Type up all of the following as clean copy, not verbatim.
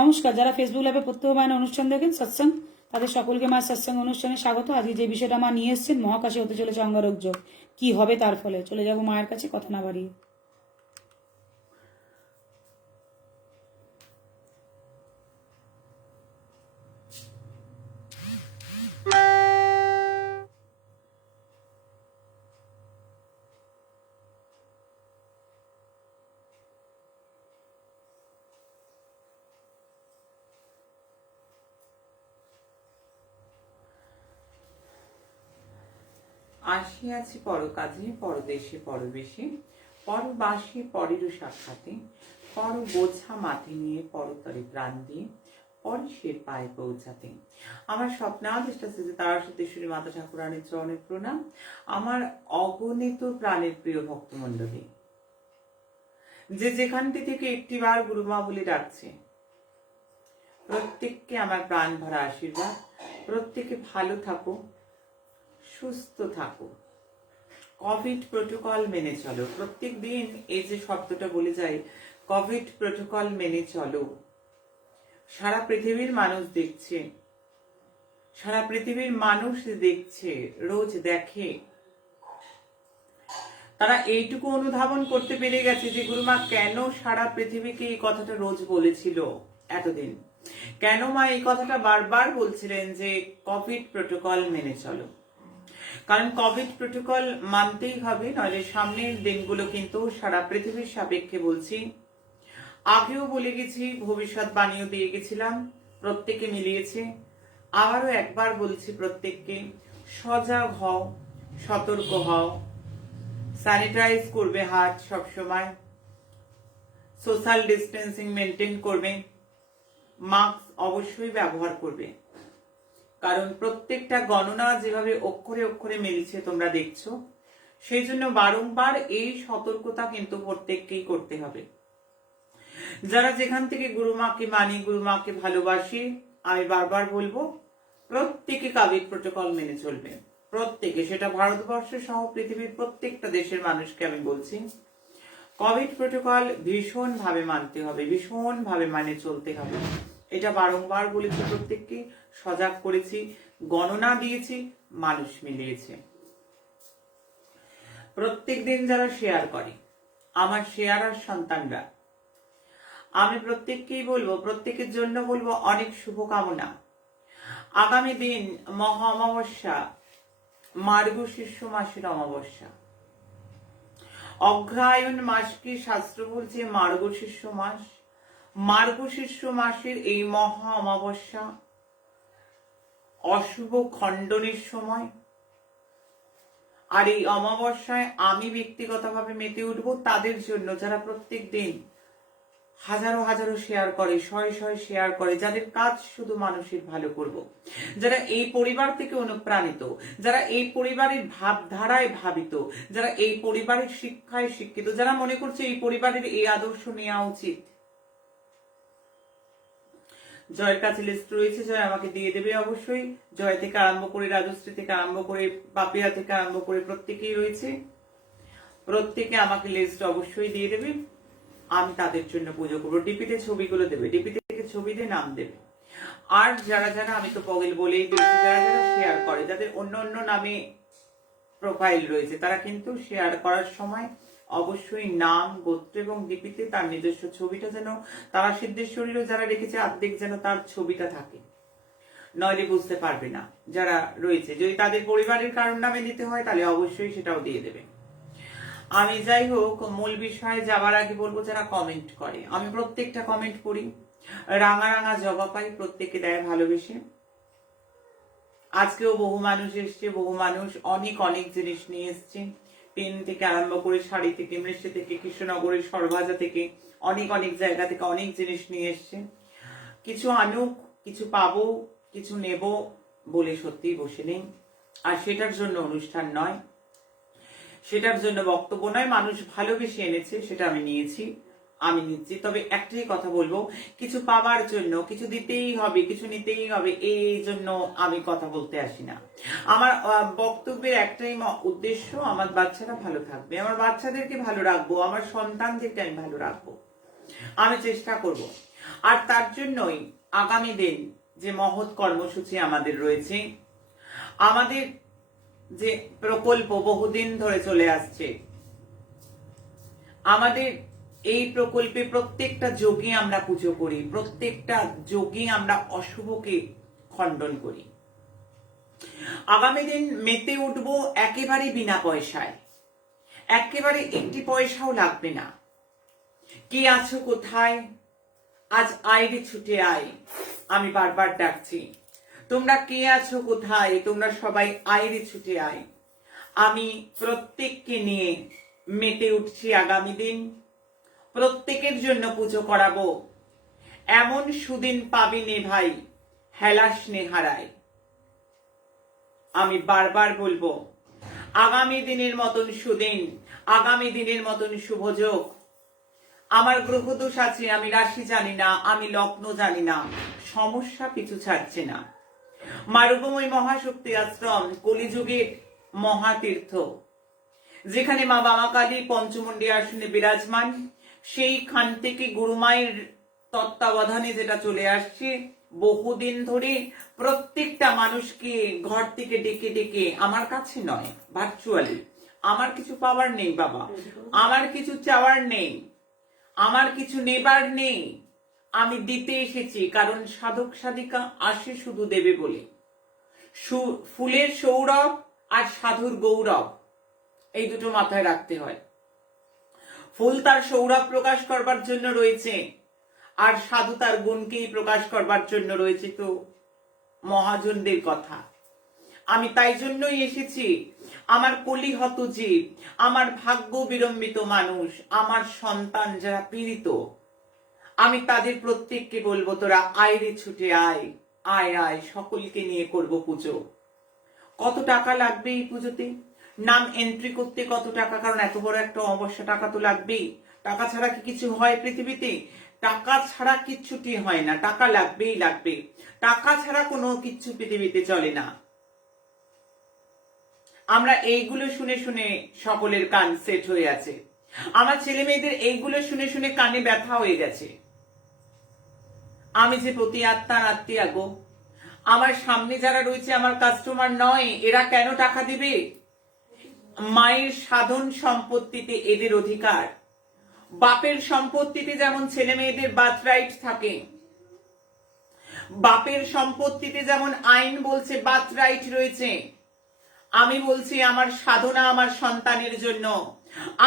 নমস্কার, যারা ফেসবুক লাইভে প্রত্যেকবার অনুষ্ঠান দেখেন সৎসঙ্গ, তাদের সকলকে মায়ের সৎসঙ্গ অনুষ্ঠানে স্বাগত। আজকে যে বিষয়টা মা নিয়ে এসেছেন, মহাকাশে হতে চলেছে অঙ্গারক যোগ, কি হবে তার ফলে। চলে যাব মায়ের কাছে, কথা না বাড়িয়ে। আসিয়াছি পরকাজে, পরদেশে পরবেশে, পরবাসী পরেরও সাক্ষাতে, পর বোঝা মাটি নিয়ে পরতরে প্রাণ দিয়ে পরে সে পায়ে পৌঁছাতে। আমার স্বপ্নাদিষ্টা শ্রী তারা সত্যেশ্বরী মাতা ঠাকুরানীর চরণের প্রণাম। আমার অগণিত প্রাণের প্রিয় ভক্তমণ্ডলী, যে যেখানটি থেকে একটিবার গুরুমা বলে ডাকছে, প্রত্যেককে আমার প্রাণ ভরা আশীর্বাদ। প্রত্যেকে ভালো থাকো, সুস্থ থাকো, কোভিড প্রোটোকল মেনে চলো। প্রত্যেক দিন এই যে শব্দটা বলে যাই, কোভিড প্রোটোকল মেনে চলো। সারা পৃথিবীর মানুষ দেখছে, সারা পৃথিবীর মানুষ দেখছে, রোজ দেখে। তারা এইটুকু অনুধাবন করতে পেরে গেছে যে গুরুমা কেন সারা পৃথিবীকে এই কথাটা রোজ বলেছিল এতদিন, কেন মা এই কথাটা বারবার বলছিলেন যে কোভিড প্রোটোকল মেনে চলো। কারণ কোভিড প্রোটোকল মানতেই হবে, নইলে সামনের দিনগুলো কিন্তু সারা পৃথিবীর সাপেক্ষে বলছি, আগেও বলে গেছি, ভবিষ্যৎ বাণীও দিয়ে গেছিলাম, প্রত্যেকে মিলিয়েছে। আবারও একবার বলছি, প্রত্যেককে সজাগ হও, সতর্ক হও, স্যানিটাইজ করবে হাত সবসময়, সোশ্যাল ডিস্টেন্সিং মেনটেন করবে, মাস্ক অবশ্যই ব্যবহার করবে। কারণ প্রত্যেকটা গণনা যেভাবে অক্ষরে অক্ষরে মিলছে তোমরা দেখছো, সেই জন্য বারংবার এই সতর্কতা কিন্তু প্রত্যেককেই করতে হবে। যারা যেখান থেকে গুরুমাকে মানি, গুরুমাকে ভালোবাসি, আমি বারবার বলবো প্রত্যেকে কোভিড প্রোটোকল মেনে চলবে। প্রত্যেকে, সেটা ভারতবর্ষ সহ পৃথিবীর প্রত্যেকটা দেশের মানুষকে আমি বলছি, কোভিড প্রোটোকল ভীষণ ভাবে মানতে হবে, ভীষণ ভাবে মানে চলতে হবে। এটা বারংবার বলেছি, প্রত্যেককে সজাগ করেছি, গণনা দিয়েছি, মানুষ মিলিয়েছে। প্রত্যেক দিন যারা শেয়ার করে, আমার শেয়ারার সন্তানরা, আমি প্রত্যেককেই বলবো, প্রত্যেকের জন্য বলবো অনেক শুভকামনা। আগামী দিন মহা অমাবস্যা, মার্গশীর্ষ মাসের অমাবস্যা। অগ্রহায়ণ মাসকে শাস্ত্র বলছে মার্গশীর্ষ মাস। মার্গশীর্ষ মাসের এই মহা অমাবস্যা, অশুভ খণ্ডনের সময়। আর এই অমাবস্যায় আমি ব্যক্তিগতভাবে মেতে উঠবো তাদের জন্য যারা প্রত্যেক দিন হাজারো হাজারো শেয়ার করে, শয়ে শয়ে শেয়ার করে, যাদের কাজ শুধু মানুষের ভালো করব, যারা এই পরিবার থেকে অনুপ্রাণিত, যারা এই পরিবারের ভাবধারায় ভাবিত, যারা এই পরিবারের শিক্ষায় শিক্ষিত, যারা মনে করছে এই পরিবারের এই আদর্শ নেওয়া উচিত। জয়ের কাছে লিস্ট রয়েছে, জয় আমাকে দিয়ে দেবে অবশ্যই। জয় থেকে আরম্ভ করে, রাজশ্রী থেকে আরম্ভ করে, পাপিয়া থেকে আরম্ভ করে প্রত্যেকেই রয়েছে। প্রত্যেকে আমাকে লিস্ট অবশ্যই দিয়ে দেবে, আমি তাদের জন্য পুজো করবো। ডিপিতে ছবিগুলো দেবে, ডিপি থেকে ছবি দিয়ে নাম দেবে। আর যারা যারা, আমি তো পগেল বলেই দিয়েছি, যারা যারা শেয়ার করে, যাদের অন্য অন্য নামে প্রোফাইল রয়েছে, তারা কিন্তু শেয়ার করার সময় অবশ্যই নাম, গোত্র এবং ডিপিতে তার নিজস্ব ছবিটা যেন, তারা সিদ্ধেশ্বরীরও যারা রেখেছে অর্ধেক যেন তার ছবিটা থাকে, নইলে বুঝতে পারবে না যারা রয়েছে। যদি তাদের পরিবারের কারণ নামে দিতে হয় তাহলে অবশ্যই সেটাও দিয়ে দেবে। আমি যাই হোক, মূল বিষয়ে যাওয়ার আগে বলবো, যারা কমেন্ট করে, আমি প্রত্যেকটা কমেন্ট পড়ি, রাঙা রাঙা জবাব পাই, প্রত্যেকে দেয় ভালোবেসে। আজকেও বহু মানুষ এসছে, বহু মানুষ অনেক অনেক জিনিস নিয়ে এসছে, পেন থেকে আরম্ভ করে, শাড়ি থেকে, মৃষ্টি থেকে, কৃষ্ণনগরের সরভাজা থেকে, অনেক অনেক জায়গা থেকে অনেক জিনিস নিয়ে এসছে। কিছু আনুক, কিছু পাবো, কিছু নেব বলে সত্যিই বসে নেই। আর সেটার জন্য অনুষ্ঠান নয়, সেটার জন্য বক্তব্য নয়, মানুষ ভালোবেসে এনেছে, সেটা আমি নিয়েছি, আমি নিচ্ছি। তবে একটাই কথা বলবো, কিছু পাওয়ার জন্য, কিছু দিতেই হবে, কিছু নিতেই হবে, এই জন্য আমি কথা বলতে আসি না। আমার বক্তব্যের একটাই উদ্দেশ্য, আমার বাচ্চারা ভালো থাকবে, আমার বাচ্চাদেরকে ভালো রাখবো, আমার সন্তানদেরকে আমি ভালো রাখবো, আমি চেষ্টা করব। আর তার জন্যই আগামী দিন যে মহৎ কর্মসূচি আমাদের রয়েছে, আমাদের যে প্রকল্প বহুদিন ধরে চলে আসছে, আমাদের এই প্রকল্পে প্রত্যেকটা যোগে আমরা পুজো করি, প্রত্যেকটা যোগে আমরা অশুভকে খণ্ডন করি। আগামী দিন মেতে উঠবো একেবারে বিনা পয়সায়, একেবারে একটি পয়সাও লাগবে না। কে আছো কোথায়, আজ আইরে ছুটে আয়, আমি বারবার ডাকছি। তোমরা কে আছো কোথায়, তোমরা সবাই আইরে ছুটে আয়। আমি প্রত্যেককে নিয়ে মেতে উঠছি আগামী দিন, প্রত্যেকের জন্য পুজো করাবো। এমন সুদিন পাবি নে ভাই, হেলাস নে হারায়। আমি বারবার বলবো, আগামী দিনের মতন সুদিন, আগামী দিনের মতন শুভযোগ। আমার গ্রহদোষ আছে, আমি রাশি জানি না, আমি লগ্ন জানি না, সমস্যা পিছু ছাড়ছে না। মারুগময় মহাশক্তি আশ্রম কলিযুগের মহাতীর্থ, যেখানে মা বামা কালী পঞ্চমুণ্ডী আসনে বিরাজমান, সেইখান থেকে গুরুমায়ের তত্ত্বাবধানে যেটা চলে আসছে বহুদিন ধরে, প্রত্যেকটা মানুষকে ঘর থেকে ডেকে ডেকে, আমার কাছে নয়, ভার্চুয়ালি। আমার কিছু পাওয়ার নেই বাবা, আমার কিছু চাওয়ার নেই, আমার কিছু নেবার নেই, আমি দিতে এসেছি। কারণ সাধক সাধিকা আসে শুধু দেবে বলে। ফুলের সৌরভ আর সাধুর গৌরব, এই দুটো মাথায় রাখতে হয়। ফুল তার সৌরভ প্রকাশ করবার জন্য রয়েছে, আর সাধু তার গুণকেই প্রকাশ করবার জন্য রয়েছে। তো মহাজনদের কথা, আমি তাই জন্যই এসেছি। আমার কলিহত জীব, আমার ভাগ্য বিড়ম্বিত মানুষ, আমার সন্তান যারা পীড়িত, আমি তাদের প্রত্যেককে বলবো, তোরা আয়রে ছুটে আয়, আয় আয়, সকলকে নিয়ে করব পুজো। কত টাকা লাগবে এই পুজোতে? নাম এন্ট্রি করতে কত টাকা? কারণ এত বড় একটা অমাবস্যা, টাকা তো লাগবেই। টাকা ছাড়া কি কিছু হয় পৃথিবীতে? টাকা ছাড়া কিচ্ছুটি হয় না, টাকা লাগবেই লাগবে। টাকা ছাড়া কোনো কিচ্ছু পৃথিবীতে চলে না। আমরা এইগুলো শুনে শুনে সকলের কান সেট হয়ে আছে। আমার ছেলে মেয়েদের এইগুলো শুনে শুনে কানে ব্যথা হয়ে গেছে। আমি যে প্রতি আত্মার আত্মীয়া গো, আমার সামনে যারা রয়েছে আমার কাস্টমার নয়, এরা কেন টাকা দিবে? মায়ের সাধন সম্পত্তিতে এদের অধিকার। বাপের সম্পত্তিতে যেমন ছেলে মেয়েদের বার্থ রাইট থাকে, বাপের সম্পত্তিতে যেমন আইন বলছে বার্থ রাইট রয়েছে, আমি বলছি আমার সাধনা আমার সন্তানের জন্য,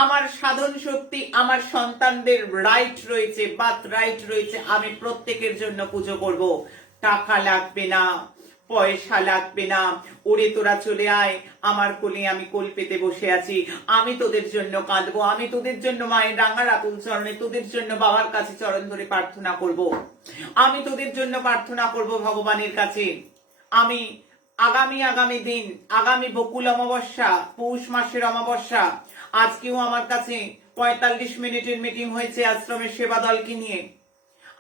আমার সাধন শক্তি আমার সন্তানদের রাইট রয়েছে, বার্থ রাইট রয়েছে। আমি প্রত্যেকের জন্য পুজো করব। টাকা লাগবে না, পয়সা লাগবে না। ওরে তোরা চলে আয় আমার কোলে, আমি কোল পেতে বসে আছি, আমি তোদের জন্য কাঁদবো, আমি তোদের জন্য মায়ের রাঙার আকুল চরণে, তোদের জন্য বাবার কাছে চরণ ধরে প্রার্থনা করব, আমি তোদের জন্য প্রার্থনা করব ভগবানের কাছে। আমি আগামী দিন, আগামী বকুল অমাবস্যা, পৌষ মাসের অমাবস্যা, আজকেও আমার কাছে 45 মিনিটের মিটিং হয়েছে আশ্রমের সেবা দলকে নিয়ে।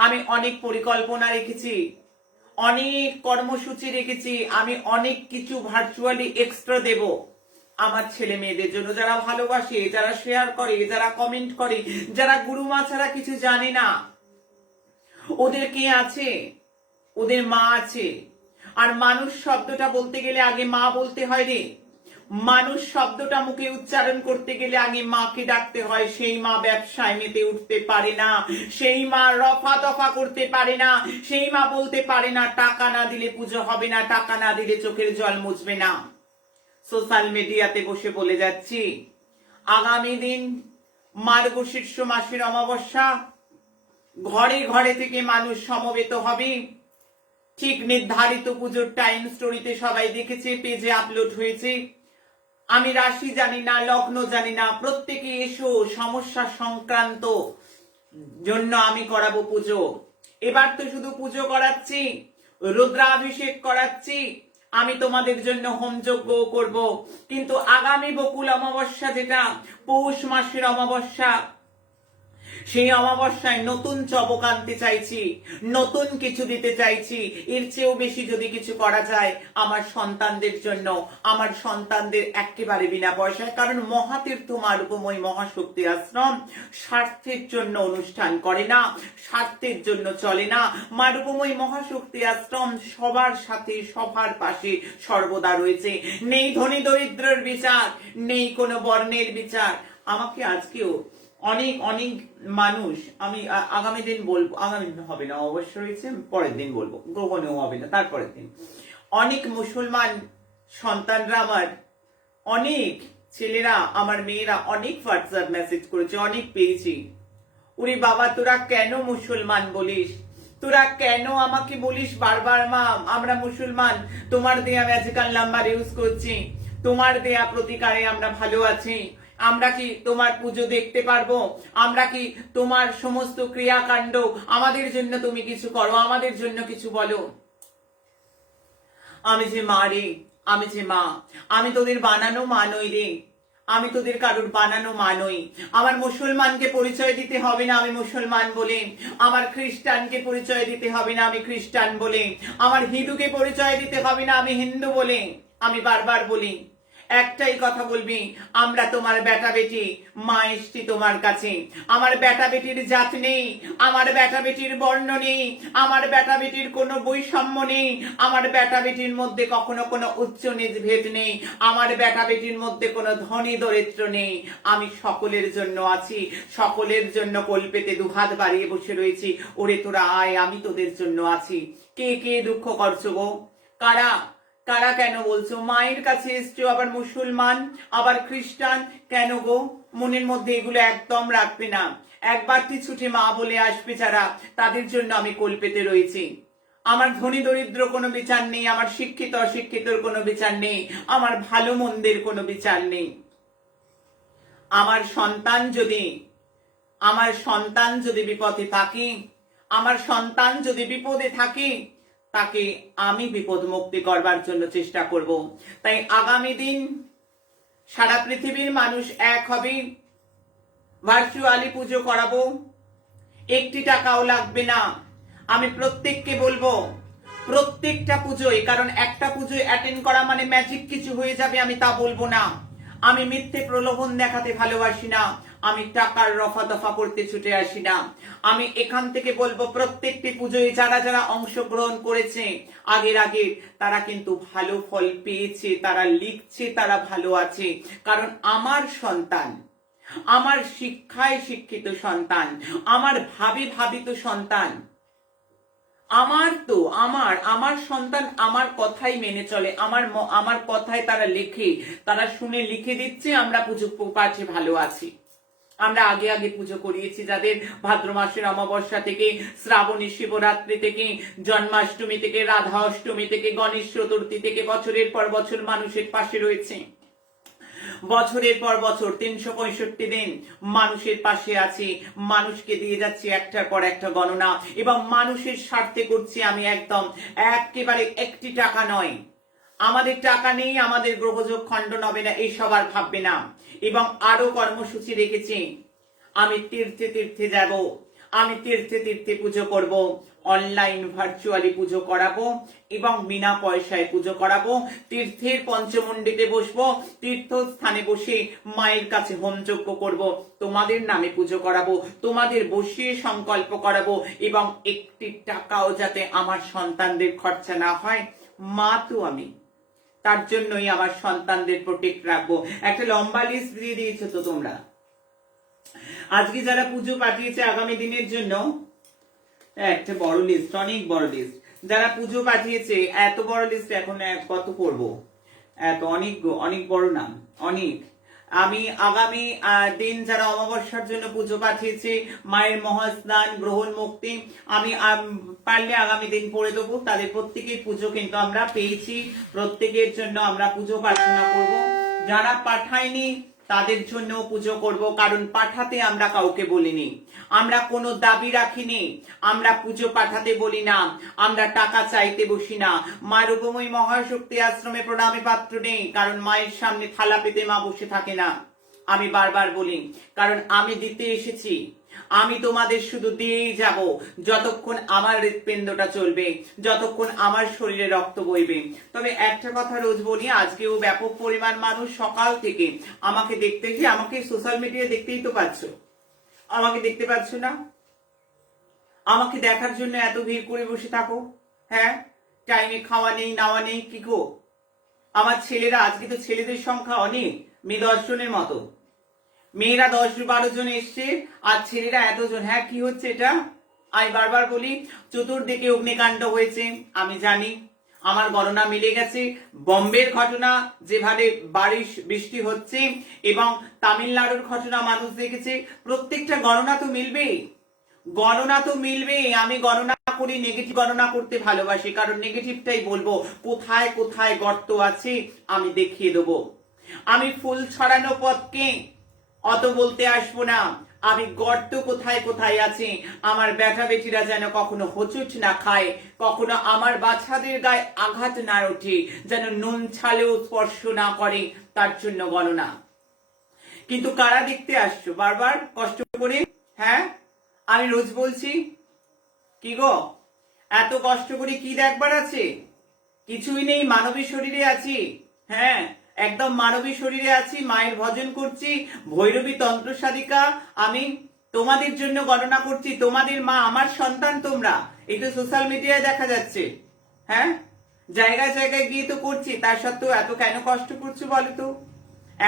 আমি অনেক পরিকল্পনা রেখেছি, অনেক কর্মসূচি রেখেছি, আমি অনেক কিছু ভার্চুয়ালি এক্সট্রা দেব আমার ছেলে মেয়েদের জন্য, যারা ভালোবাসে, যারা শেয়ার করে, যারা কমেন্ট করে, যারা গুরুমা ছাড়া কিছু জানে না। ওদের কে আছে? ওদের মা আছে। আর মানুষ শব্দটা বলতে গেলে আগে মা বলতে হয় রে। মানুষ শব্দটা মুখে উচ্চারণ করতে গেলে আগে মাকে ডাকতে হয়। সেই মা ব্যবসায় মেতে উঠতে পারে না, সেই মা রফা দফা করতে পারে না, সেই মা বলতে পারে না টাকা না দিলে পুজো হবে না, টাকা না দিলে চোখের জল মুছবে না। সোশ্যাল মিডিয়াতে বসে বলে যাচ্ছি, আগামী দিন মার্গশীর্ষ মাসের অমাবস্যা, ঘরে ঘরে থেকে মানুষ সমবেত হবে। ঠিক নির্ধারিত পুজোর টাইম স্টোরিতে সবাই দেখেছে, পেজে আপলোড হয়েছে। আমি রাশি জানি না, লগ্ন জানি না, প্রত্যেকে এসো, সমস্যা সংক্রান্ত জন্য আমি করাবো পুজো। এবার তো শুধু পুজো করাচ্ছি, রুদ্রাভিষেক করাচ্ছি, আমি তোমাদের জন্য হোমযজ্ঞ করব। কিন্তু আগামী বকুল অমাবস্যা, যেটা পৌষ মাসের অমাবস্যা, সেই অমাবস্যায় নতুন চবক আনতে চাইছি, নতুন কিছু দিতে চাইছি। এর চেয়েও বেশি যদি কিছু করা যায় আমার সন্তানদের জন্য, আমার সন্তানদের একেবারে বিনা পয়সায়। কারণ মহাতীর্থ মা রূপময়ী মহাশক্তি আশ্রম স্বার্থের জন্য অনুষ্ঠান করে না, স্বার্থের জন্য চলে না। মা রূপময়ী মহাশক্তি আশ্রম সবার সাথে, সবার পাশে সর্বদা রয়েছে। নেই ধনী দরিদ্রের বিচার, নেই কোনো বর্ণের বিচার। আমাকে আজকেও অনেক অনেক মানুষ, আমি আগামী দিন বলবো, আগামী দিন হবে না অবশ্য রয়েছে, পরের দিন বলবো, গ্রহণেও হবে না, তারপরের দিন অনেক মুসলমান সন্তানরা আমার, অনেক ছেলেরা, আমার মেয়েরা অনেক হোয়াটসঅ্যাপ মেসেজ করেছে, অনেক পেয়েছি। ওরে বাবা, তোরা কেন মুসলমান বলিস? তোরা কেন আমাকে বলিস বারবার, মা আমরা মুসলমান, তোমার দেয়া ম্যাজিক্যাল নাম্বার ইউজ করছি, তোমার দেয়া প্রতিকারে আমরা ভালো আছি, আমরা কি তোমার পুজো দেখতে পারবো, আমরা কি তোমার সমস্ত ক্রিয়াকাণ্ড, আমাদের জন্য তুমি কিছু করো, আমাদের জন্য কিছু বলো। আমি যে মা রে, আমি যে মা, আমি তোদের বানানো মা নই রে, আমি তোদের কারোর বানানো মা নই। আমার মুসলমানকে পরিচয় দিতে হবে না আমি মুসলমান বলে, আমার খ্রিস্টানকে পরিচয় দিতে হবে না আমি খ্রিস্টান বলে, আমার হিন্দুকে পরিচয় দিতে হবে না আমি হিন্দু বলে। আমি বারবার বলি, একটাই কথা বলবি, আমরা তোমার বেটা বেটি, মা এসছি তোমার কাছে। আমার বেটা বেটির জাত নেই, আমার বেটা বেটির বর্ণ নেই, আমার বেটা বেটির কোনো বৈষম্য নেই, আমার বেটা বেটির মধ্যে কখনো কোনো উচ্চ নিচ ভেদ নেই, আমার বেটা বেটির মধ্যে কোনো ধনী দরিদ্র নেই। আমি সকলের জন্য আছি, সকলের জন্য কোল পেতে দুহাত বাড়িয়ে বসে রয়েছি। ওরে তোরা আয়, আমি তোদের জন্য আছি। কে কে দুঃখ করছো গো? কারা কারা কেন বলছো মায়ের কাছে এসছো, আবার মুসলমান, আবার খ্রিস্টান কেন গো? মনের মধ্যে এগুলো একদম রাখবে না। একবারটি ছুটে মা বলে আসবে যারা, তাদের জন্য আমি কোল পেতে রয়েছি। আমার ধনী দরিদ্র কোনো বিচার নেই, আমার শিক্ষিত অশিক্ষিতর কোনো বিচার নেই, আমার ভালো মন্দের কোনো বিচার নেই। আমার সন্তান যদি বিপদে থাকে, আমার সন্তান যদি বিপদে থাকে, তাকে আমি বিপদ মুক্তি করবার জন্য চেষ্টা করব। তাই আগামী দিন সারা পৃথিবীর মানুষ এক হবে, ভার্চুয়ালি পুজো করাবো, একটি টাকাও লাগবে না। আমি প্রত্যেককে বলবো, প্রত্যেকটা পুজোয়, কারণ একটা পুজোয় অ্যাটেন্ড করা মানে ম্যাজিক কিছু হয়ে যাবে আমি তা বলবো না। আমি মিথ্যে প্রলোভন দেখাতে ভালোবাসি না, আমি টাকার রফা দফা করতে ছুটে আসি না। আমি এখান থেকে বলবো, প্রত্যেকটি পুজোয় যারা যারা অংশগ্রহণ করেছে আগে তারা কিন্তু ভালো ফল পেয়েছে, তারা লিখছে তারা ভালো আছে। কারণ আমার সন্তান, আমার শিক্ষায় শিক্ষিত সন্তান, আমার ভাবিত সন্তান, আমার সন্তান আমার কথাই মেনে চলে, আমার কথায় তারা লেখে, তারা শুনে লিখে দিচ্ছে, আমরা পুজো পাঠে ভালো আছি। আমরা আগে পুজো করিয়েছি যাদের, ভাদ্র মাসের অমাবস্যা থেকে, শ্রাবণী শিবরাত্রি থেকে, জন্মাষ্টমী থেকে, রাধা অষ্টমী থেকে, গণেশ চতুর্থী থেকে, বছরের পর বছর মানুষের পাশে রয়েছে। বছরের পর বছর 365 দিন মানুষের পাশে আছি, মানুষকে দিয়ে যাচ্ছি একটার পর একটা গণনা, এবং মানুষের স্বার্থে করছি আমি একদম একেবারে একটি টাকা নয়। আমাদের টাকা নেই, আমাদের গ্রহযোগ খণ্ডন হবে না, এই সবার ভাববে না। এবং আরো কর্মসূচি রেখেছি, আমি তীর্থে যাব, আমি তীর্থে পুজো করব, অনলাইন ভার্চুয়ালি পুজো করাবো এবং বিনা পয়সায় পুজো করাবো। তীর্থের পঞ্চমুণ্ডিতে বসবো, তীর্থস্থানে বসে মায়ের কাছে হোমযজ্ঞ করব, তোমাদের নামে পুজো করাবো, তোমাদের বসিয়ে সংকল্প করাবো, এবং একটি টাকাও যাতে আমার সন্তানদের খরচা না হয়। মা তো আমি, তার জন্যই আমার সন্তানদের প্রোটেক্ট রাখবো। একটা লম্বা লিস্ট দিয়ে দিয়েছো তো তোমরা, আজকে যারা পুজো পাঠিয়েছে আগামী দিনের জন্য, একটা বড় লিস্ট, অনেক বড় লিস্ট, যারা পুজো পাঠিয়েছে এত বড় লিস্ট এখন কত করব, এত অনেক বড় নাম, অনেক। আমি আগামী দিন যারা অমাবস্যার জন্য পুজো পাঠিয়েছে, মায়ের মহাস্নান, গ্রহণ মুক্তি, আমি পারলে আগামী দিন পড়ে দেবো। তাদের প্রত্যেকের পুজো কিন্তু আমরা পেয়েছি, প্রত্যেকের জন্য আমরা পুজো প্রার্থনা করব। যারা পাঠায়নি তাদের জন্য পুজো করব, কারণ পাঠাতে আমরা কাউকে বলিনি, আমরা কোনো দাবি রাখিনি, আমরা পুজো পাঠাতে বলি না, আমরা টাকা চাইতে বসি না। মা রূপময়ী মহাশক্তি আশ্রমে প্রণামী পাত্র নেই, কারণ মায়ের সামনে থালা পেতে মা বসে থাকে না। আমি বারবার বলি, কারণ আমি দিতে এসেছি, আমি তোমাদের শুধু দিয়েই যাব যতক্ষণ আমার হৃৎপিণ্ডটা চলবে, যতক্ষণ আমার শরীরে রক্ত বইবে। তবে একটা কথা রোজ বলি, আজকেও ব্যাপক পরিমাণ মানুষ সকাল থেকে আমাকে দেখতে গিয়ে, আমাকে সোশ্যাল মিডিয়ায় দেখতেই তো পাচ্ছ, আমাকে দেখতে পাচ্ছ না? আমাকে দেখার জন্য এত ভিড় করে বসে থাকো। হ্যাঁ, টাইমে খাওয়া নেই, নাওয়া নেই, কি গো? আমার ছেলেরা, আজকে তো ছেলেদের সংখ্যা অনেক, মেয়ে 10 জনের মতো, মেয়েরা 10-12 জন এসছে আর ছেলেরা এতজন। হ্যাঁ, কি হচ্ছে এটা? আমি বারবার বলি, চতুর্দিকে অগ্নিকাণ্ড হয়েছে, আমি জানি, আমার গণনা মিলে গেছে। বম্বের ঘটনা যেভাবে বারিশ বৃষ্টি হচ্ছে এবং তামিলনাড়ুর ঘটনা মানুষ দেখেছে, প্রত্যেকটা গণনা তো মিলবে, গণনা তো মিলবে। আমি গণনা করি, নেগেটিভ গণনা করতে ভালোবাসি, কারণ নেগেটিভটাই বলবো। কোথায় কোথায় গর্ত আছে আমি দেখিয়ে দেবো। আমি ফুল ছড়ানো পথকে অত বলতে আসবো না, আমি গর্ত কোথায় কোথায় আছে, আমার বেটা বেটিরা যেন কখনো হোঁচট না খায়, কখনো আমার বাচ্চাদের গায়ে আঘাত না ওঠে, যেন নুন ছালেও স্পর্শ না করে, তার জন্য গণনা। কিন্তু কারা দেখতে আসছো বারবার কষ্ট করে? হ্যাঁ, আমি রোজ বলছি, কি গো এত কষ্ট করে কি দেখবার আছে? কিছুই নেই, মানবী শরীরে আছি। হ্যাঁ, একদম মানবী শরীরে আছি, মায়ের ভজন করছি, ভৈরবী তন্ত্র সাধিকা আমি। তোমাদের জন্য গণনা করছি, তোমাদের মা, আমার সন্তান তোমরা। এই তো সোশ্যাল মিডিয়ায় দেখা যাচ্ছে। হ্যাঁ, জায়গায় জায়গায় গিয়ে তো করছি, তার সত্ত্বেও এত কেন কষ্ট করছো বলো তো?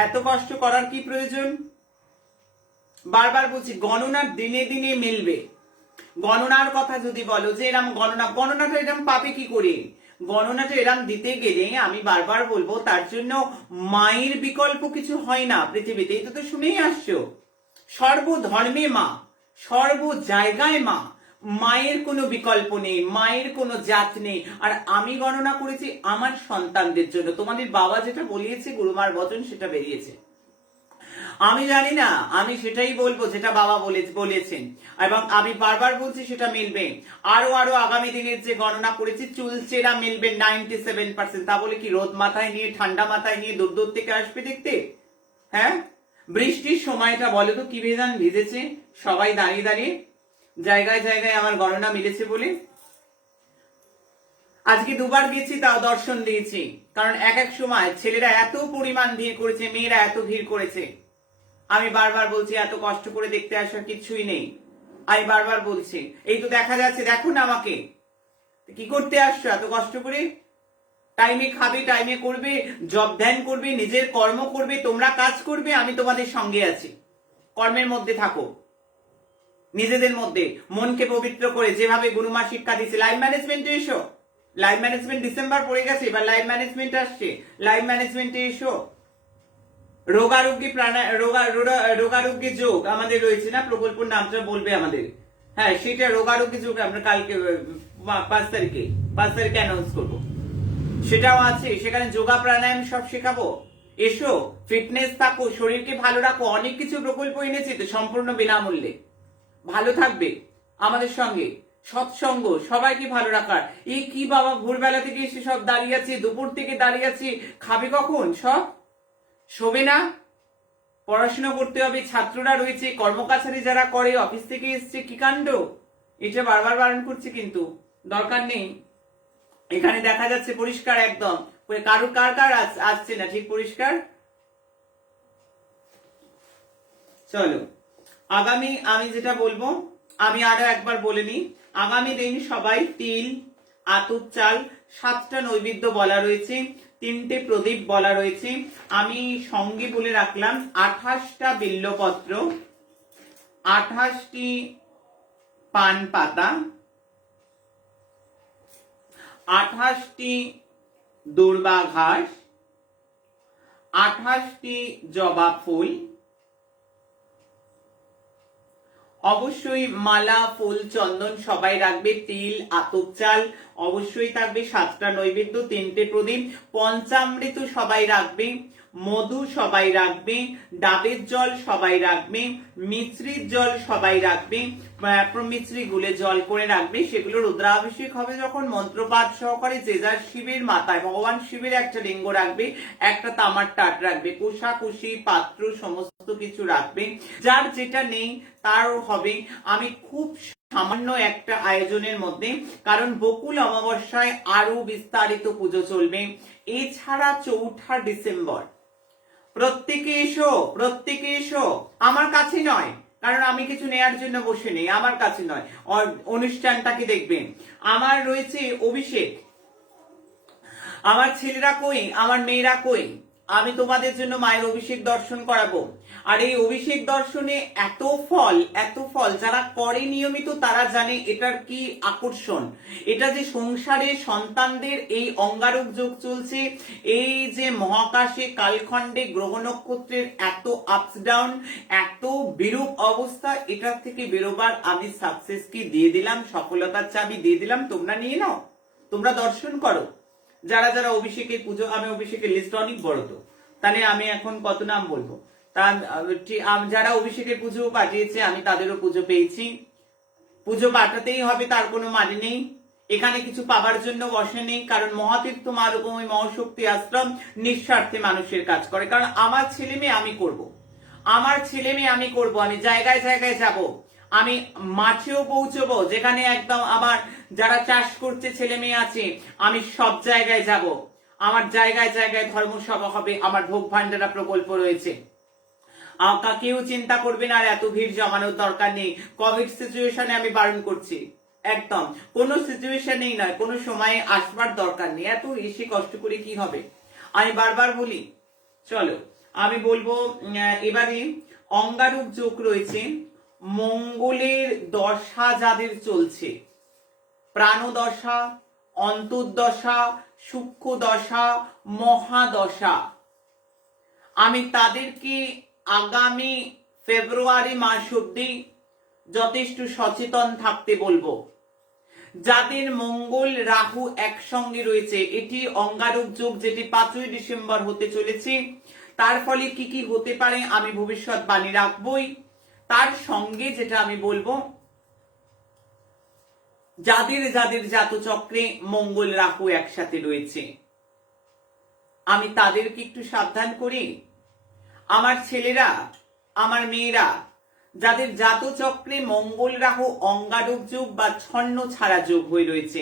এত কষ্ট করার কি প্রয়োজন? বারবার বলছি, গণনার দিনে দিনে মিলবে। গণনার কথা যদি বলো যে এরম গণনাটা এরম পাবে কি করে? গণনাটা এরম দিতে গেলে আমি বারবার বলবো, তার জন্য মায়ের বিকল্প কিছু হয় না পৃথিবীতে। এটা তো শুনেই আসছো, সর্বধর্মে মা, সর্ব জায়গায় মা, মায়ের কোনো বিকল্প নেই, মায়ের কোনো জাত নেই। আর আমি গণনা করেছি আমার সন্তানদের জন্য। তোমাদের বাবা যেটা বলিয়েছে, গুরুমার বচন, সেটা বেরিয়েছে। আমি জানি না, আমি সেটাই বলবো যেটা বাবা বলেছেন, এবং আমি বারবার বলছি সেটা মিলবে। আরো আরো আগামী দিনের যে গণনা করেছি, চুলচেরা মিলবে 97%। তা বলে কি রোদ মাথায় নিয়ে, ঠান্ডা মাথায় নিয়ে দূর দূর থেকে আসবে দেখতে? হ্যাঁ, বৃষ্টির সময়টা বলো তো কি ভেজান ভিজেছে সবাই দাঁড়িয়ে দাঁড়িয়ে, জায়গায় জায়গায় আমার গণনা মিলেছে বলে। আজকে 2বার গেছি, তাও দর্শন দিয়েছি, কারণ এক এক সময় ছেলেরা এত পরিমাণ ভিড় করেছে, মেয়েরা এত ভিড় করেছে। আমি বারবার বলছি, এত কষ্ট করে দেখতে আসার কিছুই নেই। আমি বারবার বলছি, এই তো দেখা যাচ্ছে, দেখো না আমাকে, কি করতে আসছো এত কষ্ট করে? টাইমে খাবে, টাইমে করবে, জব ধ্যান করবে, নিজের কর্ম করবে, তোমরা কাজ করবে, আমি তোমাদের সঙ্গে আছি। কর্মের মধ্যে থাকো, নিজেদের মধ্যে মনকে পবিত্র করে, যেভাবে গুরুমা শিক্ষা দিচ্ছে। লাইফ ম্যানেজমেন্টে এসো, লাইফ ম্যানেজমেন্ট ডিসেম্বর পড়ে গেছে, এবার লাইফ ম্যানেজমেন্ট আসছে, লাইফ ম্যানেজমেন্টে এসো। রোগারোগ্য যোগ আমাদের রয়েছে না, প্রকল্পের নামটা বলবে আমাদের। হ্যাঁ, সেটা রোগারোগ্য যোগ আমরা কালকে 5 তারিখে অ্যানাউন্স করবো। সেটাও আছে, সেখানে যোগা প্রাণায়াম সব শেখাবো। এসো, ফিটনেস থাকো, শরীরকে ভালো রাখো। অনেক কিছু প্রকল্প এনেছি তো, সম্পূর্ণ বিনামূল্যে। ভালো থাকবে আমাদের সঙ্গে, সৎসঙ্গ, সবাইকে ভালো রাখার। এই কি বাবা, ভোরবেলা থেকে এসে সব দাঁড়িয়ে আছে, দুপুর থেকে দাঁড়িয়ে আছে, খাবে কখন? সব শোবে না, পড়াশোনা করতে হবে, ছাত্ররা রয়েছে, কর্মকাছারি যারা করে, অফিস থেকে এসছে, কি কাণ্ড! এটা বারবার বারণ করছি, কিন্তু দরকার নেই। এখানে দেখা যাচ্ছে পরিষ্কার একদম, কার কার আসছে না ঠিক পরিষ্কার। চলো, আগামী আমি যেটা বলবো, আমি আরো একবার বলে নিই। আগামী দিন সবাই তিল, আতপ চাল, 7টা নৈবেদ্য বলা রয়েছে, 3টে প্রদীপ বলা রয়েছে। আমি সঙ্গে বলে রাখলাম 28টা বিল্লপত্র, 28টি পান পাতা, 28টি দূর্বা ঘাস, 28টি জবা ফুল, অবশ্যই মালা, ফুল, চন্দন সবাই রাখবে, তিল, আতপ চাল অবশ্যই থাকবে, 7টা নৈবেদ্য, 3টে প্রদীপ, পঞ্চামৃত সবাই রাখবে, মধু সবাই রাখবে, ডাবের জল সবাই রাখবে, মিছরির জল সবাই রাখবে, মিছরি গুলে জল করে রাখবে। সেগুলো রুদ্রাভিষেক হবে যখন, মন্ত্রপাঠ সহকারে যে যার শিবের মাথায়, ভগবান শিবের একটা লিঙ্গ রাখবে, একটা তামার টাট রাখবে, কোষাকুষি পাত্র সমস্ত কিছু রাখবে, যার যেটা নেই তারও হবে। আমি খুব সামান্য একটা আয়োজনের মধ্যে, কারণ বকুল অমাবস্যায় আরো বিস্তারিত পুজো চলবে। এছাড়া 4 ডিসেম্বর প্রত্যেকে এসো, প্রত্যেকে এসো। আমার কাছে নয়, কারণ আমি কিছু নেয়ার জন্য বসে নেই, আমার কাছে নয়, অনুষ্ঠানটাকে দেখবেন। আমার রয়েছে অভিষেক। আমার ছেলেরা কই, আমার মেয়েরা কই? আমি তোমাদের জন্য মায়ের অভিষেক দর্শন করাবো। আর এই অভিষেক দর্শনে এত ফল যারা করে নিয়মিত তারা জানে এটার কি আকর্ষণ। এটা যে সংসারে সন্তানদের এই অঙ্গারক যোগ চলছে, এই যে মহাকাশে কালখণ্ডে গ্রহ নক্ষত্রের এত আপস ডাউন, এত বিরূপ অবস্থা, এটার থেকে বেরোবার আমি সাকসেস কি দিয়ে দিলাম, সফলতার চাবি দিয়ে দিলাম। তোমরা নিয়ে নাও, তোমরা দর্শন করো। যারা যারা অভিষেকের পুজো, আমি অভিষেকের লিস্ট অনেক বড়, তো তাহলে আমি এখন কত নাম বলবো। তা যারা অভিষেকের পুজো পাঠিয়েছে আমি তাদেরও পুজো পেয়েছি। পুজো পাঠাতেই হবে তার কোনো মানে নেই, এখানে কিছু পাবার জন্য বসে নেই। কারণ মহাতীর্থ মা রূপময়ী মহাশক্তি আশ্রম নিঃস্বার্থে মানুষের কাজ করে। কারণ আমার ছেলে মেয়ে আমি করব, আমার ছেলে মেয়ে আমি করব। আমি জায়গায় জায়গায় যাব, আমি মাঠেও পৌঁছবো, যেখানে একদম আমার যারা চাষ করছে ছেলে মেয়ে আছে, আমি সব জায়গায় যাব। আমার জায়গায় জায়গায় ধর্মসভা হবে, আমার ভোগ ভান্ডারা প্রকল্প রয়েছে। কেউ চিন্তা করবে না আর এত ভিড় জমানোর দরকার নেই। কোভিড সিচুয়েশনে আমি বারণ করছি, একদম কোনো সিচুয়েশনেই নয়, কোনো সময়ে আসবার দরকার নেই। এত এসে কষ্ট করে কি হবে, আমি বারবার বলি। চলো আমি বলবো, এবারে অঙ্গারক যোগ রয়েছে। মঙ্গলের দশা যাদের চলছে, প্রাণদশা, অন্তর্দশা, সূক্ষ্ম দশা, মহাদশা, আমি তাদেরকে আগামী ফেব্রুয়ারি মাস অব্দি যথেষ্ট সচেতন থাকতে বলবো। যাদের মঙ্গল রাহু একসঙ্গে রয়েছে, এটি অঙ্গারক যোগ, যেটি 5ই ডিসেম্বর হতে চলেছে। তার ফলে কি কি হতে পারে আমি ভবিষ্যৎবাণী রাখবই। তার সঙ্গে যেটা আমি বলবো, যাদের যাদের জাতচক্রে মঙ্গল রাহু একসাথে রয়েছে আমি তাদেরকে একটু সাবধান করি। আমার ছেলেরা, আমার মেয়েরা, যাদের জাতচক্রে মঙ্গল রাহু অঙ্গারক যোগ বা ছন্ন ছাড়া যোগ হয়ে রয়েছে,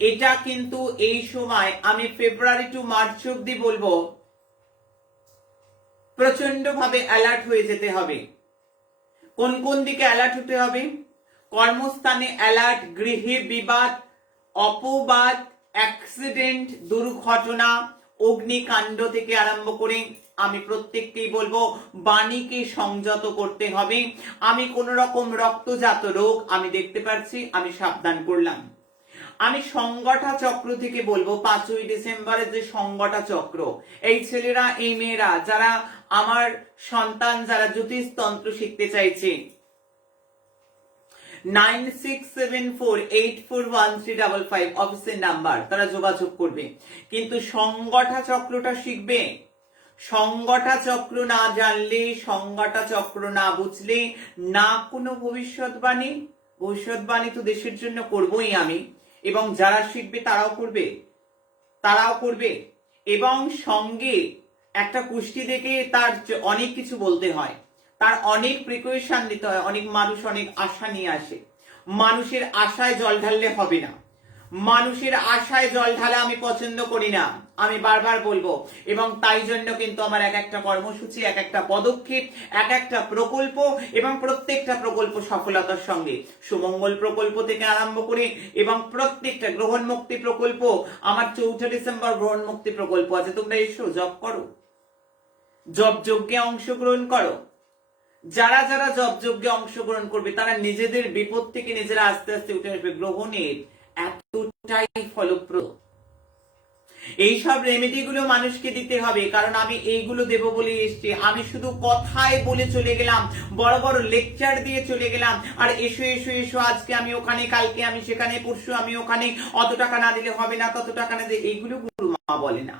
এটা কিন্তু এই সময় আমি ফেব্রুয়ারি টু মার্চ অব্দি বলবো প্রচন্ড ভাবে অ্যালার্ট হয়ে যেতে হবে। কোন কোন দিকে অ্যালার্ট হতে হবে? কর্মস্থানে অ্যালার্ট, গৃহে বিবাদ, অপবাদ, অ্যাক্সিডেন্ট, দুর্ঘটনা, অগ্নিকাণ্ড থেকে আরম্ভ করে আমি প্রত্যেককেই বলবো বাণীকে সংযত করতে হবে। আমি কোন রকম রক্তজাত রোগ আমি দেখতে পাচ্ছি, আমি সাবধান করলাম। আমি সংগঠা চক্র থেকে বলবো 5ই ডিসেম্বরের যে সংগঠা চক্র, এই ছেলেরা এই মেয়েরা যারা আমার সন্তান, যারা জ্যোতিষতন্ত্র শিখতে চাইছে, 9674841355 অফিসের নাম্বার, তারা যোগাযোগ করবে। কিন্তু সংগঠা চক্রটা শিখবে। সংগঠা চক্র না জানলে, সংগঠা চক্র না বুঝলে না কোনো ভবিষ্যৎবাণী। ভবিষ্যৎবাণী তো দেশের জন্য করবই আমি, এবং যারা শিখবে তারাও করবে, তারাও করবে। এবং সঙ্গে একটা কুষ্টি দেখে তার অনেক কিছু বলতে হয়, তার অনেক প্রিকশন নিতে হয়। অনেক মানুষ অনেক আশা নিয়ে আসে, মানুষের আশায় জল ঢাললে হবে না। মানুষের আশায় জল ঢালা আমি পছন্দ করি না, আমি বারবার বলবো। এবং তাই জন্য কিন্তু আমার এক একটা কর্মসূচি, এক একটা পদক্ষেপ, এক একটা প্রকল্প, এবং প্রত্যেকটা প্রকল্প সফলতার সঙ্গে, সুমঙ্গল প্রকল্প থেকে আরম্ভ করে এবং প্রত্যেকটা গ্রহণ মুক্তি প্রকল্প। আমার 4 ডিসেম্বর গ্রহণ মুক্তি প্রকল্প আছে, তোমরা এসো, জব করো, জব যজ্ঞে অংশগ্রহণ করো। যারা যারা জব যজ্ঞে অংশগ্রহণ করবে তারা নিজেদের বিপদ থেকে নিজেরা আস্তে আস্তে উঠে আসবে। গ্রহণের এতটাই ফলপ্রদ, এইসব রেমেডি গুলো মানুষকে দিতে হবে। কারণ আমি এইগুলো দেব বলে এসছি, আমি শুধু কথায় বলে চলে গেলাম, বড় বড় লেকচার দিয়ে চলে গেলাম, আর এসো এসো এসো, আজকে আমি ওখানে, কালকে আমি সেখানে, পরশু আমি ওখানে, অত টাকা না দিলে হবে না, তত টাকা না দিলে, এইগুলো গুরুমা বলে না।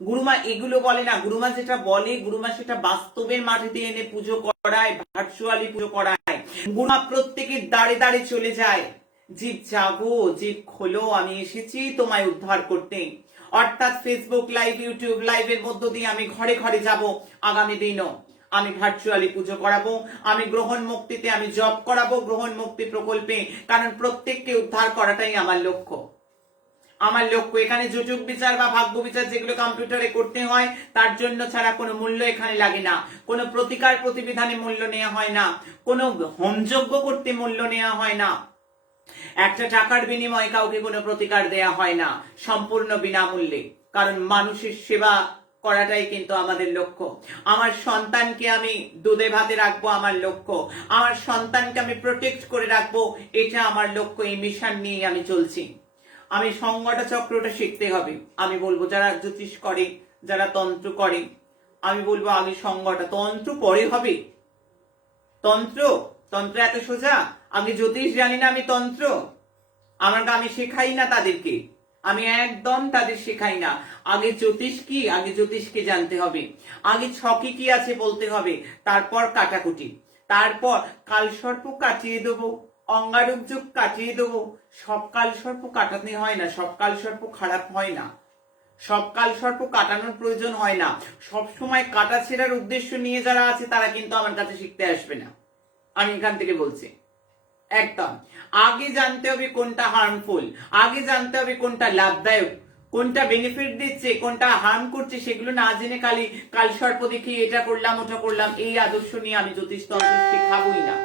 গুরুমা এগুলো বলে না। গুরুমা যেটা বলে, গুরুমা সেটা বাস্তবের মাটিতে এনে পুজো করায়, ভার্চুয়ালি পুজো করায়। গুরুমা প্রত্যেকের দাঁড়ে দাঁড়ে চলে যায়, জীব জাগো, জীব খোলো, আমি এসেছি তোমায় উদ্ধার করতে। অর্থাৎ ফেসবুক লাইভ, ইউটিউব লাইভের মধ্য দিয়ে আমি ঘরে ঘরে যাব আগামী দিনও। আমি ভার্চুয়ালি পুজো করাবো, আমি গ্রহণ মুক্তিতে আমি জব করাবো, গ্রহণ মুক্তি প্রকল্পে, কারণ প্রত্যেককে উদ্ধার করাটাই আমার লক্ষ্য। আমার লক্ষ্য এখানে যোজক বিচার বা ভাগ্য বিচার যেগুলো কম্পিউটারে করতে হয়, তার জন্য ছাড়া কোনো মূল্য এখানে লাগে না, কোনো প্রতিকার প্রতিবিধানে মূল্য নেওয়া হয় না, কোনো হোমযজ্ঞ করতে মূল্য নেওয়া হয় না, একটা টাকার বিনিময়ে কাউকে কোনো প্রতিকার দেয়া হয় না, সম্পূর্ণ বিনামূল্যে। কারণ মানুষের সেবা করাটাই কিন্তু আমাদের লক্ষ্য। আমার সন্তানকে আমি দুধে ভাতে রাখবো আমার লক্ষ্য, আমার সন্তানকে আমি প্রোটেক্ট করে রাখবো, এটা আমার লক্ষ্য। এই মিশন নিয়ে আমি চলছি। আমি সংগঠা চক্রটা শিখতে হবে। আমি বলবো যারা জ্যোতিষ করে, যারা তন্ত্র করে, আমি বলবো আগে সংগঠা। তন্ত্র পরে হবে, তন্ত্র তন্ত্র এত সোজা? আমি জ্যোতিষ জানি না, আমি তন্ত্র আমি শেখাই না তাদেরকে, আমি একদম তাদের শেখাই না। আগে জ্যোতিষ কি, আগে জ্যোতিষকে জানতে হবে, আগে ছকে কি আছে বলতে হবে, তারপর কাটাকুটি, তারপর কালসর্প কাটিয়ে দেবো, অঙ্গারক যোগ কাটিয়ে দেবো। সব কালসর্প কাটাতে হয় না, সব কালসর্প খারাপ হয় না, সব কালসর্প কাটানোর প্রয়োজন হয় না। সব সময় কাটা ছেঁড়ার উদ্দেশ্য নিয়ে যারা আছে তারা কিন্তু আমার কাছে শিখতে আসবে না, আমি এখান থেকে বলছি একদম। আগে জানতে হবে কোনটা হার্মফুল, আগে জানতে হবে কোনটা লাভদায়ক, কোনটা বেনিফিট দিচ্ছে, কোনটা হার্ম করছে, সেগুলো না জেনে কাল সর্প দেখি এটা করলাম ওটা করলাম, এই আদর্শ নিয়ে আমি জ্যোতিষ তন্ত্র শেখাবই না,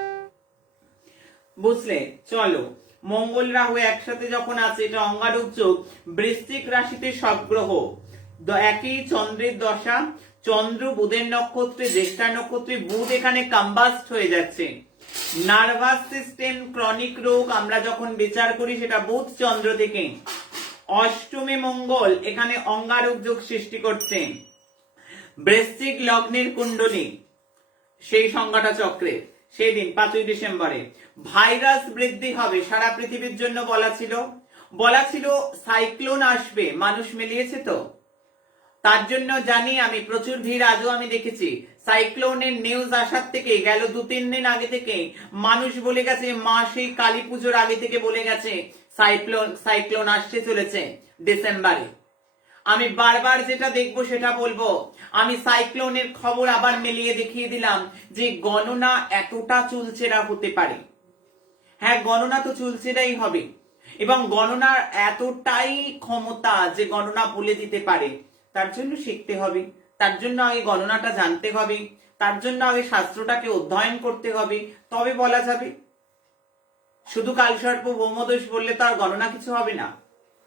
বুঝলে? চলো, মঙ্গল রাহু একসাথে যখন আছে, এটা অঙ্গারক যোগ। বৃশ্চিক রাশিতে সব গ্রহ একই চন্দ্রের দশা, চন্দ্র বুধের নক্ষত্রে, জ্যেষ্ঠা নক্ষত্রে, বুধ এখানে কম্বাস্ট হয়ে যাচ্ছে। নার্ভাস সিস্টেম, ক্রনিক রোগ আমরা যখন বিচার করি সেটা বুধ চন্দ্র থেকে। অষ্টমে মঙ্গল এখানে অঙ্গারক যোগ সৃষ্টি করছে। বৃশ্চিক লগ্নের কুণ্ডলী, সেই সংখ্যাটা চক্রের সেই দিন 5ই ডিসেম্বরে ভাইরাস বৃদ্ধি হবে সারা পৃথিবীর জন্য বলা ছিল সাইক্লোন আসবে, মানুষ মিলিয়েছে তো, তার জন্য জানি আমি প্রচুর ভিড় আজও আমি দেখেছি। সাইক্লোনের নিউজ আসার থেকে গেল 2-3 দিন আগে থেকে মানুষ বলে গেছে, মা সেই কালী পুজোর আগে থেকে বলে গেছে সাইক্লোন আসতে চলেছে ডিসেম্বরে। আমি বারবার যেটা দেখবো সেটা বলবো। আমি সাইক্লোনের খবর আবার মিলিয়ে দেখিয়ে দিলাম যে গণনা এতটা চুলচেরা হতে পারে। হ্যাঁ, গণনা তো চুলচেরাই হবে, এবং গণনার এতটাই ক্ষমতা যে গণনা বলে দিতে পারে। তার জন্য শিখতে হবে, তার জন্য আগে গণনাটা জানতে হবে, তার জন্য আগে শাস্ত্রটাকে অধ্যয়ন করতে হবে, তবে বলা যাবে। শুধু কালসর্প ভৌমদোষ বললে তো আর গণনা কিছু হবে না,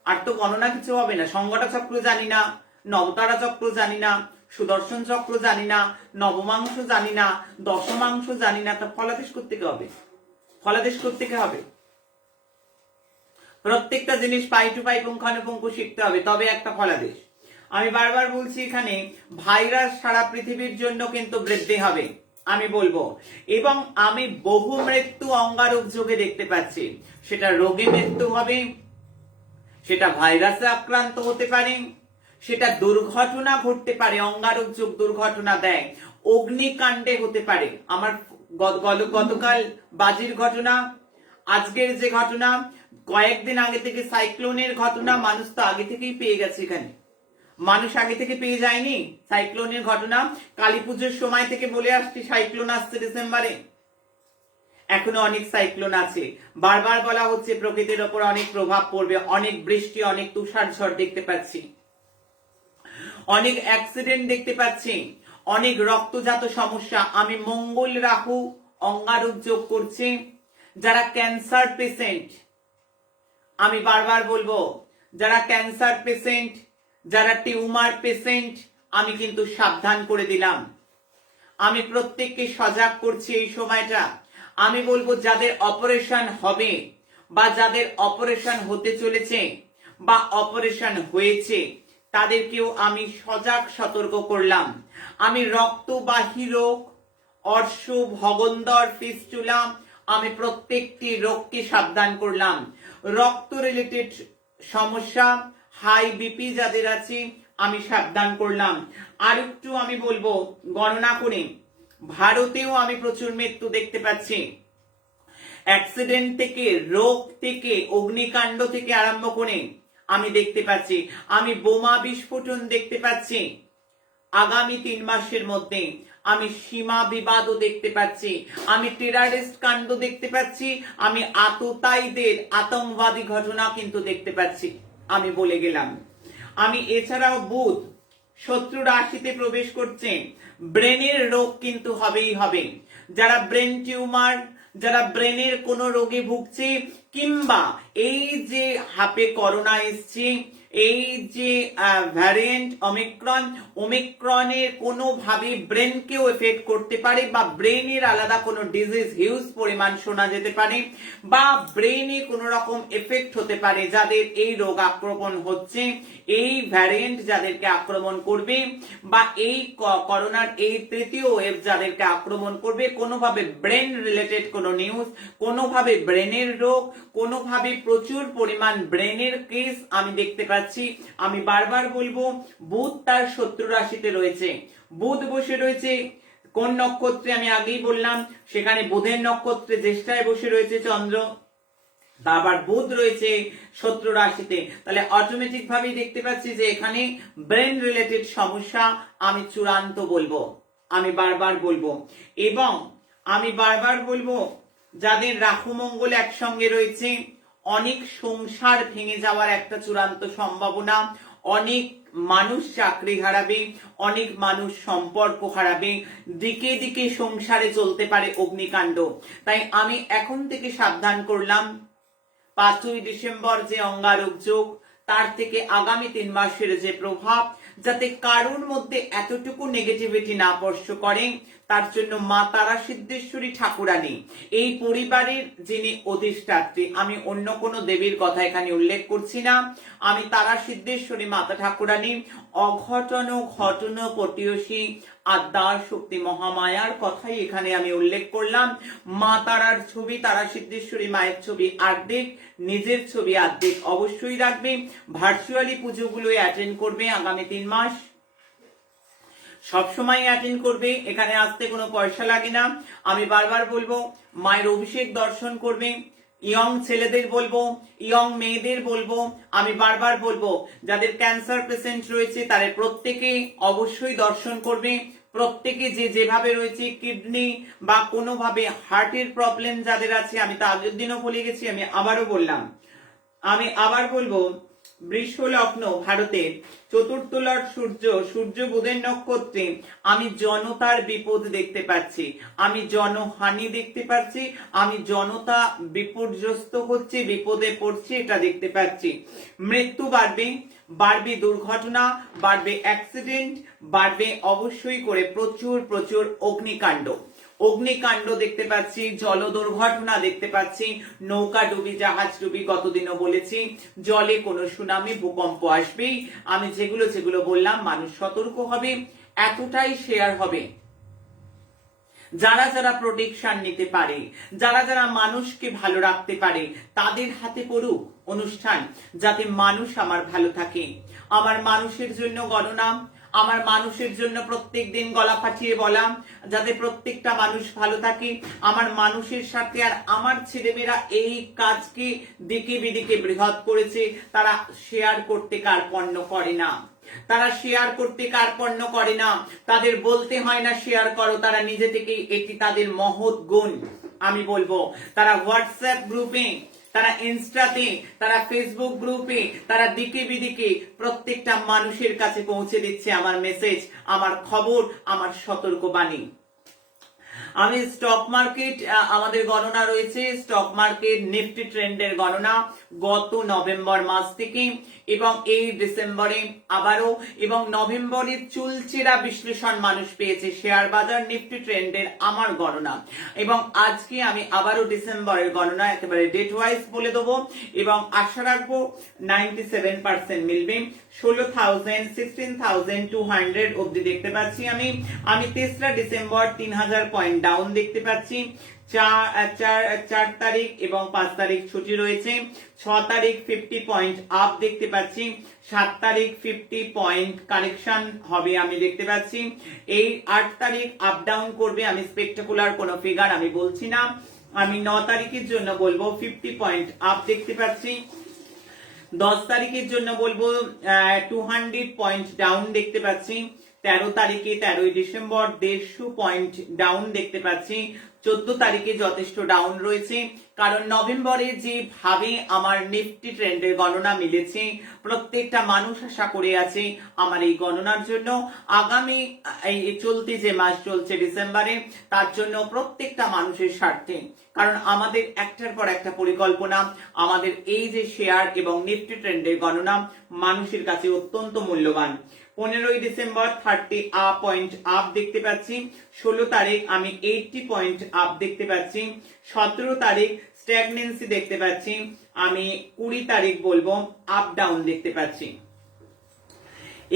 আর তো গণনা কিছু হবে না। সংগঠা চক্র জানি না, নবতারা চক্র জানি না, সুদর্শন চক্র জানি না, নবমাংশ জানি না, দশমাংশ জানি না, তা ফলাদেশ করতে হবে, ফলাদেশ করতে হবে। প্রত্যেকটা জিনিস পাই টু পাই পুঙ্খানুপুঙ্খ শিখতে হবে, তবে একটা ফলাদেশ। আমি বারবার বলছি এখানে ভাইরাস সারা পৃথিবীর জন্য কিন্তু বৃদ্ধি হবে, আমি বলবো। এবং আমি বহু মৃত্যু অঙ্গারক যোগে দেখতে পাচ্ছি। সেটা রোগে মৃত্যু হবে, সেটা ভাইরাসে আক্রান্ত হতে পারে, সেটা দুর্ঘটনা ঘটতে পারে, অঙ্গারক যোগ দুর্ঘটনা দেয়, অগ্নিকাণ্ডে হতে পারে। আমার গতকাল বাজির ঘটনা, আজকের যে ঘটনা, কয়েকদিন আগে থেকে সাইক্লোনের ঘটনা, মানুষ তো আগে থেকেই পেয়ে গেছে। এখানে মানুষ আগে থেকে পেয়ে যায়নি সাইক্লোনের ঘটনা? কালী পুজোর সময় থেকে বলে আসছি সাইক্লোন আসছে ডিসেম্বরে, এখনো অনেক সাইক্লোন আছে। বারবার বলা হচ্ছে প্রকৃতির ওপর অনেক প্রভাব পড়বে, অনেক বৃষ্টি, অনেক তুষার ঝড় দেখতে পাচ্ছি, অনেক অ্যাক্সিডেন্ট দেখতে পাচ্ছি, অনেক রক্তজাত সমস্যা। আমি মঙ্গল রাহু অঙ্গারক যোগ করছি। যারা ক্যান্সার পেশেন্ট, আমি বারবার বলবো, যারা ক্যান্সার পেশেন্ট, যারা টিউমার পেশেন্ট, আমি কিন্তু সাবধান করে দিলাম। আমি প্রত্যেককে সজাগ করছি এই সময়টা। আমি বলবো যাদের অপারেশন হবে, বা যাদের অপারেশন হতে চলেছে, বা অপারেশন হয়েছে, তাদেরকেও আমি সজাগ সতর্ক করলাম। আমি রক্তবাহী রোগ, অর্শ, ভগন্দর, ফিস্টুলা, আমি প্রত্যেকটি রোগকে সাবধান করলাম। রক্ত রিলেটেড সমস্যা, হাই বিপি যাদের আছে, আমি সাবধান করলাম। আর একটু আমি বলবো গণনা করে, ভারতেও আমি প্রচুর মৃত্যু দেখতে পাচ্ছি। অ্যাক্সিডেন্ট থেকে, রোগ থেকে, অগ্নিকাণ্ড থেকে আরম্ভ করে আমি দেখতে পাচ্ছি। আমি বোমা বিস্ফোরণ দেখতে পাচ্ছি। আগামী 3 মাসের মধ্যে আমি সীমা বিবাদও দেখতে পাচ্ছি, আমি টেরারিস্ট কাণ্ড দেখতে পাচ্ছি, আমি আততায়ীদের আতঙ্কবাদী ঘটনা কিন্তু দেখতে পাচ্ছি। আমি বলে গেলাম। আমি এছাড়াও বুধ শত্রু রাশিতে প্রবেশ করছে, ব্রেনের রোগ কিন্তু হবেই হবে। যারা ব্রেন টিউমার, যারা ব্রেনের কোনো রোগে ভুগছে, কিংবা এই যে হাপে করোনা এসছে, এই যে ভ্যারিয়েন্ট ওমিক্রনের কোনোভাবে ব্রেনকেও এফেক্ট করতে পারে, বা ব্রেনের আলাদা কোনো ডিজিজ হিউজ পরিমাণ শোনা যেতে পারে, বা ব্রেনে কোনো রকম এফেক্ট হতে পারে, যাদের এই রোগ আক্রমণ হচ্ছে, এই ভ্যারিয়েন্ট যাদেরকে আক্রমণ করবে, বা এই করোনার এই তৃতীয় ওয়েভ যাদেরকে আক্রমণ করবে, কোনোভাবে ব্রেন রিলেটেড কোনো নিউজ, কোনোভাবে ব্রেনের রোগ, কোনোভাবে প্রচুর পরিমাণ ব্রেনের কেস আমি দেখতে পাচ্ছি। আমি বারবার বলবো, বুধ তার শত্রু রাশিতে রয়েছে। বুধ বসে রয়েছে কোন নক্ষত্রে আমি আগেই বললাম, সেখানে বুধের নক্ষত্রে জ্যেষ্ঠায় বসে রয়েছে চন্দ্র, তা আবার বুধ রয়েছে শত্রু রাশিতে। তাহলে অটোমেটিক ভাবেই দেখতে পাচ্ছি যে এখানে ব্রেন রিলেটেড সমস্যা আমি চূড়ান্ত বলবো, আমি বারবার বলবো। এবং আমি বারবার বলবো, যাদের রাহু মঙ্গল একসঙ্গে রয়েছে, অনেক সংসার ভেঙে যাওয়ার একটা চূড়ান্ত সম্ভাবনা, অনেক মানুষ চাকরি হারাবে, অনেক মানুষ সম্পর্ক হারাবে, দিকে দিকে সংসারে চলতে পারে অগ্নিকাণ্ড। তাই আমি এখন থেকে সাবধান করলাম, 5ই ডিসেম্বর যে অঙ্গারক যোগ, তার থেকে আগামী 3 মাসের যে প্রভাব, যাতে কারোর মধ্যে এতটুকু নেগেটিভিটি না স্পর্শ করে, তার জন্য মা তারা সিদ্ধেশ্বরী ঠাকুরানী, এই পরিবারের যিনি অধিষ্ঠাত্রী, আমি অন্য কোনো দেবীর কথা এখানে উল্লেখ করছি না, আমি তারা সিদ্ধেশ্বরী মাতা ঠাকুরানী অঘটন ঘটন পটিয়সী আদ্যা শক্তি মহামায়ার কথাই এখানে আমি উল্লেখ করলাম। মা তারার ছবি, তারা সিদ্ধেশ্বরী মায়ের ছবি অর্ধেক, নিজের ছবি অর্ধেক অবশ্যই রাখবে। ভার্চুয়ালি পুজোগুলো অ্যাটেন্ড করবে আগামী 3 মাস, সবসময় অ্যাটেন্ড করবে, এখানে আসতে কোনো পয়সা লাগে না। আমি বারবার বলবো, মায়ের অভিষেক দর্শন করবে। ইয়ং ছেলেদের বলবো, ইয়ং মেয়েদের বলবো, আমি বারবার বলবো, যাদের ক্যান্সার পেশেন্ট রয়েছে তারা প্রত্যেকে অবশ্যই দর্শন করবে। প্রত্যেকে যে যেভাবে রয়েছে, কিডনি বা কোনোভাবে হার্টের প্রবলেম যাদের আছে, আমি তো আগের দিনও বলে গেছি, আমি আবারও বললাম, আমি আবার বলবো, বৃষ লগ্ন ভারতের, চতুর্থ লর্ড সূর্য বুধের নক্ষত্রে, আমি জনতার বিপদ দেখতে পাচ্ছি, আমি জনহানি দেখতে পাচ্ছি, আমি জনতা বিপর্যস্ত হচ্ছে, বিপদে পড়ছে, এটা দেখতে পাচ্ছি। মৃত্যু বাড়বে, বাড়বে দুর্ঘটনা, বাড়বে অ্যাক্সিডেন্ট, বাড়বে অবশ্যই করে প্রচুর প্রচুর অগ্নিকাণ্ড দেখতে পাচ্ছি, জল দুর্ঘটনা দেখতে পাচ্ছি, নৌকা ডুবি, জাহাজ ডুবি, গতদিনও বলেছি, জলে কোনো সুনামি, ভূকম্প আসবেই। আমি যেগুলো বললাম, মানুষ সতর্ক হবে, এতটাই শেয়ার হবে। যারা যারা প্রোটেকশন নিতে পারে, যারা যারা মানুষকে ভালো রাখতে পারে, তাদের হাতে পড়ুক অনুষ্ঠান, যাতে মানুষ আমার ভালো থাকে। আমার মানুষের জন্য গণনা, আমার মানুষের জন্য প্রত্যেক দিন গলা ফাটিয়ে বলা, যাতে প্রত্যেকটা মানুষ ভালো থাকে। আমার মানুষের সাথে, আর আমার ছেলেমেয়েরা এই কাজকে দিকে বিদিকে বৃহৎ করেছে, তারা শেয়ার করতে কার্পণ্য করে না, তারা শেয়ার করতে কার্পণ্য করে না, তাদের বলতে হয় না শেয়ার করো, তারা নিজে থেকেই, এটি তাদের মহৎ গুণ। আমি বলবো, তারা হোয়াটসঅ্যাপ গ্রুপে, তারা ইনস্টাতে, তারা ফেসবুক গ্রুপে, তারা দিকে বিদিকে প্রত্যেকটা মানুষের কাছে পৌঁছে দিচ্ছে আমার মেসেজ, আমার খবর, আমার সতর্কবাণী। আমি স্টক মার্কেট, আমাদের গণনা রয়েছে, স্টক মার্কেট নিফটি ট্রেন্ডের গণনা গত নভেম্বর মাস থেকে, এবং এই ডিসেম্বরে আবারও, এবং নভেম্বরের চুলচেরা বিশ্লেষণ মানুষ পেয়েছে শেয়ার বাজার নিফটি ট্রেন্ডের আমার গণনা, এবং আজকে আমি আবারও ডিসেম্বরের গণনা একেবারে ডেট ওয়াইজ বলে দেবো, এবং আশা রাখবো 97% মিলবে। 16,000 16,200 অব্দি দেখতে পাচ্ছি। আমি 3রা ডিসেম্বর 3000 পয়েন্ট ডাউন দেখতে পাচ্ছি। 4 তারিখ এবং 5 তারিখ ছুটি রয়েছে। 6 তারিখ 50 পয়েন্ট আপ দেখতে পাচ্ছি। 7 তারিখ 50 পয়েন্ট কারেকশন হবে আমি দেখতে পাচ্ছি। এই 8 তারিখ আপ ডাউন করবে, আমি স্পেকটাকুলার কোনো ফিগার আমি বলছি না। আমি 9 তারিখের জন্য বলবো 50 পয়েন্ট আপ দেখতে পাচ্ছি। 10 তারিখের জন্য বলবো 200 পয়েন্ট ডাউন দেখতে পাচ্ছি। তারিখে 13ই ডিসেম্বর 150 পয়েন্ট ডাউন দেখতে পাচ্ছি। 14 তারিখে যথেষ্ট ডাউন রয়েছে, কারণ নভেম্বরে যেভাবে আমার নিফটি ট্রেন্ডের গণনা মিলেছে, প্রত্যেকটা মানুষ আশা করে আছে আমার এই গণনার জন্য আগামী এই চলতি যে মাস চলছে ডিসেম্বরে, তার জন্য প্রত্যেকটা মানুষের স্বার্থে, কারণ আমাদের একটার পর একটা পরিকল্পনা, আমাদের এই যে শেয়ার এবং নিফটি ট্রেন্ডের গণনা মানুষের কাছে অত্যন্ত মূল্যবান। 15ই ডিসেম্বর 30 পয়েন্ট আপ দেখতে পাচ্ছি। 16 তারিখ আমি 80 পয়েন্ট আপ দেখতে পাচ্ছি। 17 তারিখ স্ট্যাগনেন্সি দেখতে পাচ্ছি। আমি 20 তারিখ বলবো আপ ডাউন দেখতে পাচ্ছি।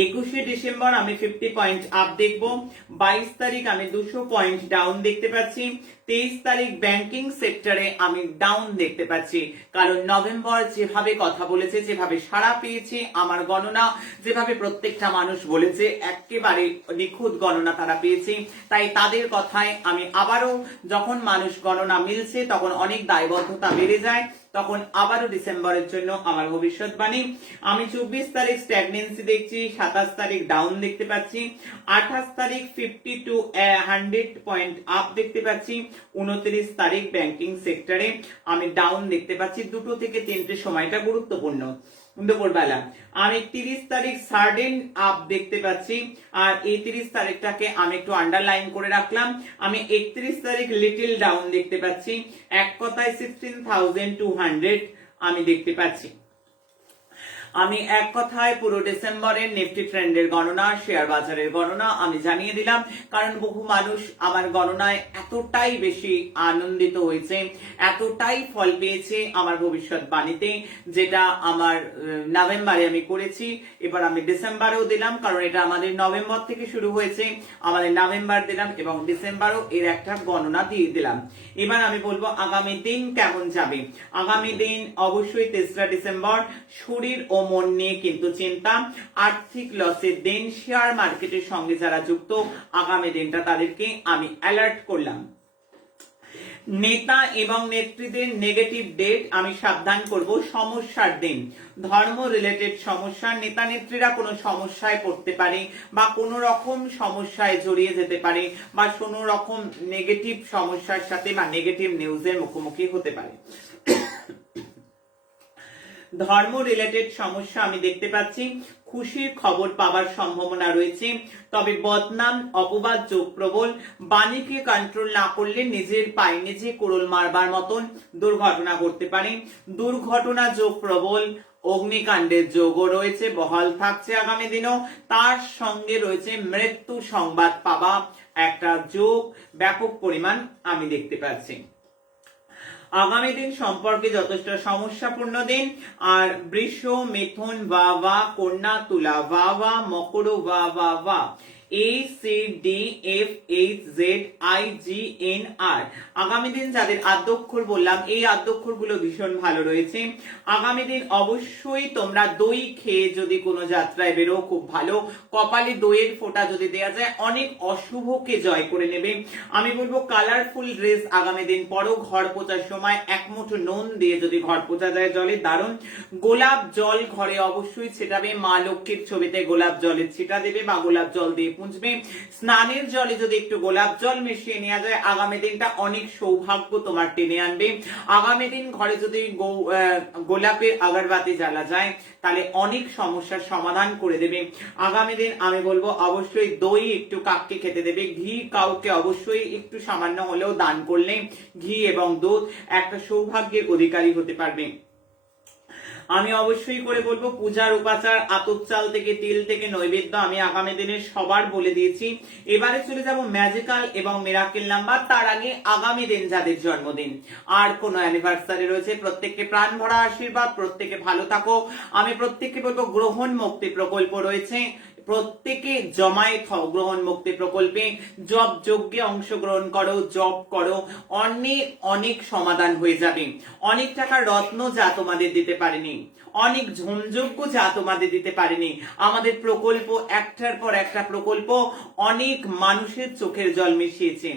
21শে ডিসেম্বর আমি 50 পয়েন্ট আপ দেখব। 22 তারিখ আমি 200 পয়েন্ট ডাউন দেখতে পাচ্ছি। 23 তারিখ ব্যাংকিং সেক্টরে আমি ডাউন দেখতে পাচ্ছি, কারণ নভেম্বর যেভাবে কথা বলেছে, যেভাবে সাড়া পেয়েছে আমার গণনা, যেভাবে প্রত্যেকটা মানুষ বলেছে একেবারে নিখুঁত গণনা তারা পেয়েছে, তাই তাদের কথায় আমি আবারও, যখন মানুষ গণনা মিলছে তখন অনেক দায়বদ্ধতা বেড়ে যায়, তখন আবারও ডিসেম্বরের জন্য আমার ভবিষ্যৎবাণী। আমি 24 তারিখ স্ট্যাগনেন্সি দেখছি, 27 তারিখ ডাউন দেখতে পাচ্ছি, 28 তারিখ 50 to 100 পয়েন্ট আপ দেখতে পাচ্ছি, 29 তারিখ ব্যাংকিং সেক্টরে আমি ডাউন দেখতে পাচ্ছি। 2 থেকে 3টে সময়টা গুরুত্বপূর্ণ দুপুরবেলা। আমি 30 তারিখ সার্ডেন আপ দেখতে পাচ্ছি, আর এই 30 তারিখটাকে আমি একটু আন্ডারলাইন করে রাখলাম। আমি 31 তারিখ লিটল ডাউন দেখতে পাচ্ছি, এক কথায় 16,200 আমি দেখতে পাচ্ছি। আমি এক কথায় পুরো ডিসেম্বরের নিফটি ট্রেন্ডের গণনা, শেয়ার বাজারের গণনা আমি জানিয়ে দিলাম, কারণ বহু মানুষ আমার গণনায় এতটাই বেশি আনন্দিত হয়েছে, এতটাই ফল পেয়েছে আমার ভবিষ্যৎবাণীতে, যেটা আমার নভেম্বরে আমি করেছি, এবার আমি ডিসেম্বরেও দিলাম, কারণ এটা আমাদের নভেম্বর থেকে শুরু হয়েছে, আমাদের নভেম্বর দিলাম এবং ডিসেম্বরও এর একটা গণনা দিয়ে দিলাম। এবার আমি বলবো আগামী দিন কেমন যাবে। আগামী দিন অবশ্যই 3রা ডিসেম্বর শরীর ও মন নিয়ে কিন্তু চিন্তা, আর্থিক লসের দিন, শেয়ার মার্কেটের সঙ্গে যারা যুক্ত আগামী দিনটা তাদেরকে আমি অ্যালার্ট করলাম। নেতা এবং নেত্রীদের নেগেটিভ ডেট আমি সাবধান করব, সমস্যার দিন, ধর্ম রিলেটেড সমস্যা, নেতা নেত্রীরা কোনো সমস্যায় পড়তে পারে বা কোনো রকম সমস্যায় জড়িয়ে যেতে পারে বা কোনো রকম নেগেটিভ সমস্যার সাথে বা নেগেটিভ নিউজের মুখোমুখি হতে পারে। ধর্ম রিলেটেড সমস্যা আমি দেখতে পাচ্ছি, খুশির খবর পাওয়ার সম্ভাবনা রয়েছে, তবে বদনাম অপবাদ যোগ প্রবল, বাণীকে কন্ট্রোল না করলে নিজের পায়ে নিজে কোড়ল মারবার মতন দুর্ঘটনা ঘটতে পারে। দুর্ঘটনা যোগ প্রবল, অগ্নিকাণ্ডের যোগও রয়েছে, বহাল থাকছে আগামী দিনও, তার সঙ্গে রয়েছে মৃত্যু সংবাদ পাওয়া একটা যোগ ব্যাপক পরিমাণ আমি দেখতে পাচ্ছি। আগামী দিন সম্পর্কে যথেষ্ট সমস্যাপূর্ণ দিন। আর বৃষ, মিথুন বা বা, কন্যা, তুলা বা বা, মকর বা বা বা, ACDFHZIGNR আগামী দিন যাদের আদ্যক্ষর বললাম, এই আদ্যক্ষর গুলো ভীষণ ভালো রয়েছে। আগামী দিন অবশ্যই তোমরা দই খেয়ে যদি কোনো যাত্রায় বেরো খুব ভালো, কপালে দইয়ের ফোঁটা যদি দেওয়া যায় অনেক অশুভকে জয় করে নেবে। আমি বলবো কালারফুল ড্রেস আগামী দিন পরো, ঘর পোছার সময় এক মুঠো নুন দিয়ে যদি ঘর পোছা যায় জলে দারুণ। গোলাপ জল ঘরে অবশ্যই ছিটাবে, মা লক্ষ্মীর ছবিতে গোলাপ জলের ছিটা দেবে বা গোলাপ জল দিয়ে পুঁছবে। স্নানের জলে যদি একটু গোলাপ জল মিশিয়ে নেওয়া যায় আগামী দিনটা অনেক সৌভাগ্য তোমার টেনে আনবে। আগামী দিন ঘরে যদি গোলাপের আগরবাতি জ্বালা যায় তাহলে অনেক সমস্যার সমাধান করে দেবে। আগামী দিন আমি বলবো অবশ্যই দই একটু কাককে খেতে দেবে, ঘি কাউকে অবশ্যই একটু সামান্য হলেও দান করলে ঘি এবং দুধ একটা সৌভাগ্যের অধিকারী হতে পারবে। আমি অবশ্যই করে বলবো পূজার উপাচার, আতপ চাল থেকে তিল থেকে নৈবেদ্য আমি আগামী দিনে সবার বলে দিয়েছি। এবারে চলে যাব ম্যাজিক্যাল এবং মিরাকেল নাম্বার। তার আগে আগামী দিন যাদের জন্মদিন আর কোন অ্যানিভার্সারি রয়েছে প্রত্যেককে প্রাণ ভরা আশীর্বাদ, প্রত্যেকে ভালো থাকো। আমি প্রত্যেককে বলবো গ্রহণ মুক্তি প্রকল্প রয়েছে, প্রত্যেকে জমায়েত হও গ্রহণ মুক্তি প্রকল্পে, জব যজ্ঞে অংশগ্রহণ করো, জব করো, অনেক অনেক সমাধান হয়ে যাবে। অনেক টাকার রত্ন যা তোমাদের দিতে পারেনি, অনেক ঝোমযজ্ঞ যা তোমাদের দিতে পারেনি, আমাদের প্রকল্প একটার পর একটা প্রকল্প অনেক মানুষের চোখের জল মিশিয়েছে,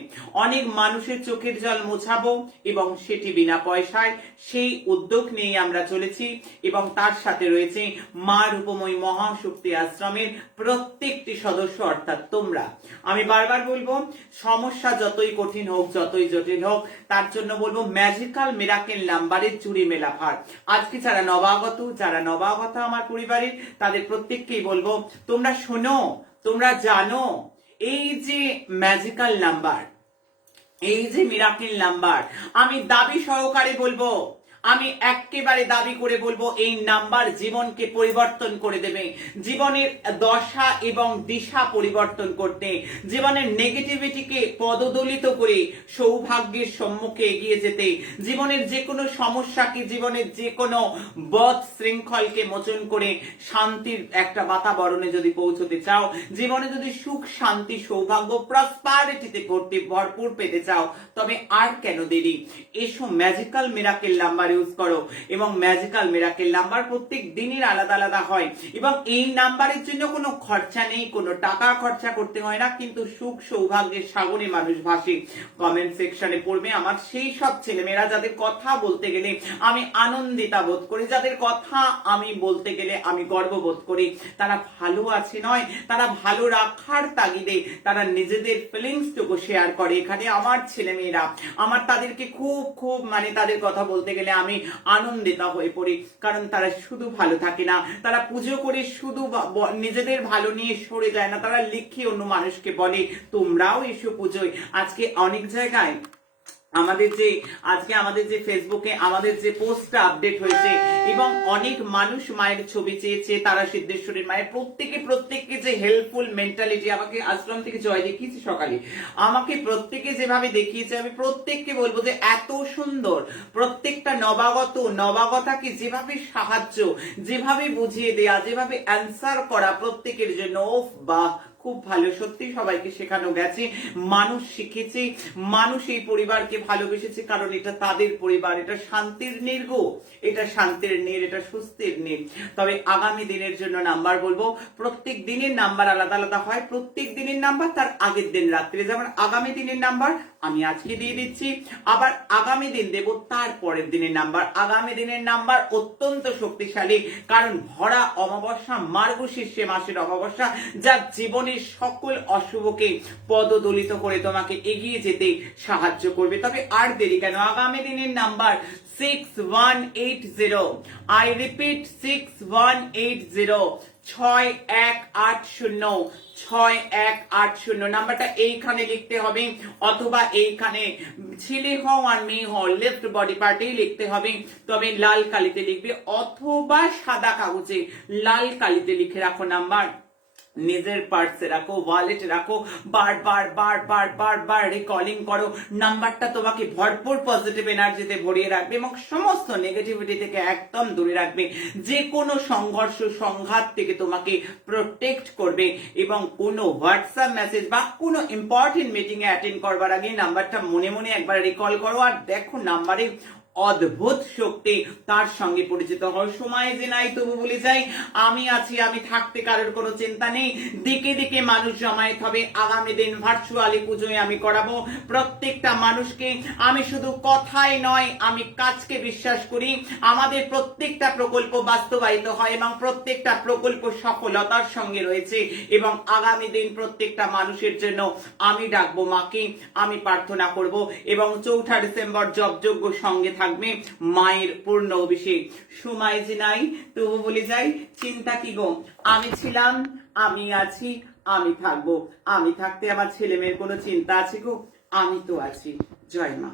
অনেক মানুষের চোখের জল মোছাবো এবং সেটি বিনা পয়সায়, সেই উদ্যোগ নিয়ে আমরা চলেছি। এবং তার সাথে রয়েছে মা রূপময়ী মহাশক্তি আশ্রমের প্রত্যেকটি সদস্য অর্থাৎ তোমরা। আমি বারবার বলবো, সমস্যা যতই কঠিন হোক, যতই জটিল হোক, তার জন্য বলবো ম্যাজিক্যাল মিরাকেল নাম্বারের চুরি মেলা ভার। আজকে যারা নবাগত আমার পরিবারের, তাদের প্রত্যেককেই বলবো, তোমরা শোনো, তোমরা জানো, এই যে ম্যাজিক্যাল নাম্বার, এই যে মিরাকেল নাম্বার, আমি দাবি সহকারে বলবো, আমি একেবারে দাবি করে বলবো, এই নাম্বার জীবনকে পরিবর্তন করে দেবে, জীবনের দশা এবং দিশা পরিবর্তন করতে, জীবনের নেগেটিভিটিকে পদদলিত করে সৌভাগ্যের সম্মুখে এগিয়ে যেতে, জীবনের যে কোনো সমস্যাকে, জীবনের যে কোনো বদ শৃঙ্খলকে মোচন করে শান্তির একটা বাতাবরণে যদি পৌঁছতে চাও, জীবনে যদি সুখ শান্তি সৌভাগ্য প্রসপারিটিতে ভরপুর পেতে চাও, তবে আর কেন দেরি, এসো ম্যাজিক্যাল মিরাকেল নাম্বার ইউজ করো। এবং ম্যাজিক্যাল মিরাকেল নাম্বার প্রত্যেক দিনের আলাদা আলাদা হয়, এবং এই নাম্বারের জন্য কোনো খরচা নেই, কোনো টাকা খরচা করতে হয় না, কিন্তু সুখ সৌভাগ্যের সাগরে মানুষ ভাসে। কমেন্ট সেকশনে পড়বে আমার সেই সব ছেলেমেয়েরা যাদের কথা বলতে গেলে আমি আনন্দিতা বোধ করি, যাদের কথা আমি বলতে গেলে আমি গর্ববোধ করি। তারা ভালো আছে নয়, তারা ভালো রাখার তাগিদে তারা নিজেদের ফিলিংসটুকু শেয়ার করে। এখানে আমার ছেলেমেয়েরা, আমার তাদেরকে খুব খুব মানে তাদের কথা বলতে গেলে আমি আনন্দিতা হয়ে পড়ি, কারণ তারা শুধু ভালো থাকে না, তারা পুজো করে শুধু নিজেদের ভালো নিয়ে সরে যায় না, তারা লিখে অন্য মানুষকে বলে তোমরাও এসো পুজোয়। আজকে অনেক জায়গায় আমাদের যে ফেসবুকে আমাদের যে পোস্টটা আপডেট হয়েছে, এবং অনেক মানুষ মায়ের ছবি চেয়েছে, তারা সিদ্ধেশ্বরীর মায়ের, প্রত্যেককে যে হেল্পফুল মেন্টালিটি, আমাকে আশ্রম থেকে জয় দেখিয়েছে সকালে, আমাকে প্রত্যেকে যেভাবে দেখিয়েছে, আমি প্রত্যেককে বলবো যে এত সুন্দর, প্রত্যেকটা নবাগতাকে যেভাবে সাহায্য, যেভাবে বুঝিয়ে দেয়া, যেভাবে অ্যান্সার করা প্রত্যেকের জন্য, ওফ বাহ, খুব ভালো। সত্যি সবাইকে শেখানো গেছে, মানুষ শিখেছে, মানুষ এই পরিবারকে ভালোবেসেছে, কারণ এটা তাদের পরিবার, এটা শান্তির নির্গো, এটা শান্তির নীড়, এটা সুস্থির নীড়। তবে আগামী দিনের জন্য নাম্বার বলবো, প্রত্যেক দিনের নাম্বার আলাদা আলাদা হয়, প্রত্যেক দিনের নাম্বার তার আগের দিন রাত্রে, যেমন আগামী দিনের নাম্বার আমি আজকে দিয়ে দিচ্ছি, আবার আগামী দিন দেব তার পরের দিনের নাম্বার। আগামী দিনের নাম্বার অত্যন্ত শক্তিশালী, কারণ ভরা অমাবস্যা, মার্গশীর্ষে মাসের অমাবস্যা, যা জীবনের সকল অশুভকে পদদলিত করে তোমাকে এগিয়ে যেতে সাহায্য করবে। তবে আর দেরি কেন, আগামী দিনের নাম্বার 6180, I repeat 6180, 6180, 6180 নাম্বারটা এইখানে লিখতে হবে, অথবা এইখানে ছেলে হও আর মেয়ে হও লেফট বডি পার্টেই লিখতে হবে, তবে লাল কালিতে লিখবে, অথবা সাদা কাগজে লাল কালিতে লিখে রাখো নাম্বার, নিজের পার্সে রাখো, ওয়ালেটে রাখো, বার রিকলিং করো। নাম্বারটা তোমাকে ভরপুর পজিটিভ এনার্জিতে ভরিয়ে রাখবে এবং সমস্ত নেগেটিভিটি থেকে একদম দূরে রাখবে, যে কোনো সংঘর্ষ সংঘাত থেকে তোমাকে প্রোটেক্ট করবে। এবং কোনো হোয়াটসঅ্যাপ মেসেজ বা কোনো ইম্পর্টেন্ট মিটিং এ অ্যাটেন্ড করবার আগে নাম্বারটা মনে মনে একবার রিকল করো, আর দেখো নাম্বারে অদ্ভুত শক্তি, তার সঙ্গে পরিচিত হওয়ার সময় যে নাই তবু বলে যাই, আমি আছি, আমি থাকতে কারোর কোনো চিন্তা নেই। দিকে দিকে মানুষ জমায়েত হবে। আগামী দিন ভার্চুয়ালি পুজোয় আমি করাবো প্রত্যেকটা মানুষকে। আমি শুধু কথাই নয়, আমি কাজকে বিশ্বাস করি। আমাদের প্রত্যেকটা প্রকল্প বাস্তবায়িত হয় এবং প্রত্যেকটা প্রকল্প সফলতার সঙ্গে রয়েছে, এবং আগামী দিন প্রত্যেকটা মানুষের জন্য আমি ডাকবো মাকে, আমি প্রার্থনা করব, এবং 4 ডিসেম্বর জপযজ্ঞ সঙ্গে থাকবে মায়ের পূর্ণ অভিষেক। সময় যে নাই তবু বলে যাই, চিন্তা কি গো, আমি ছিলাম, আমি আছি, আমি থাকবো। আমি থাকতে আমার ছেলে মেয়ের কোনো চিন্তা আছে গো? আমি তো আছি। জয় মা।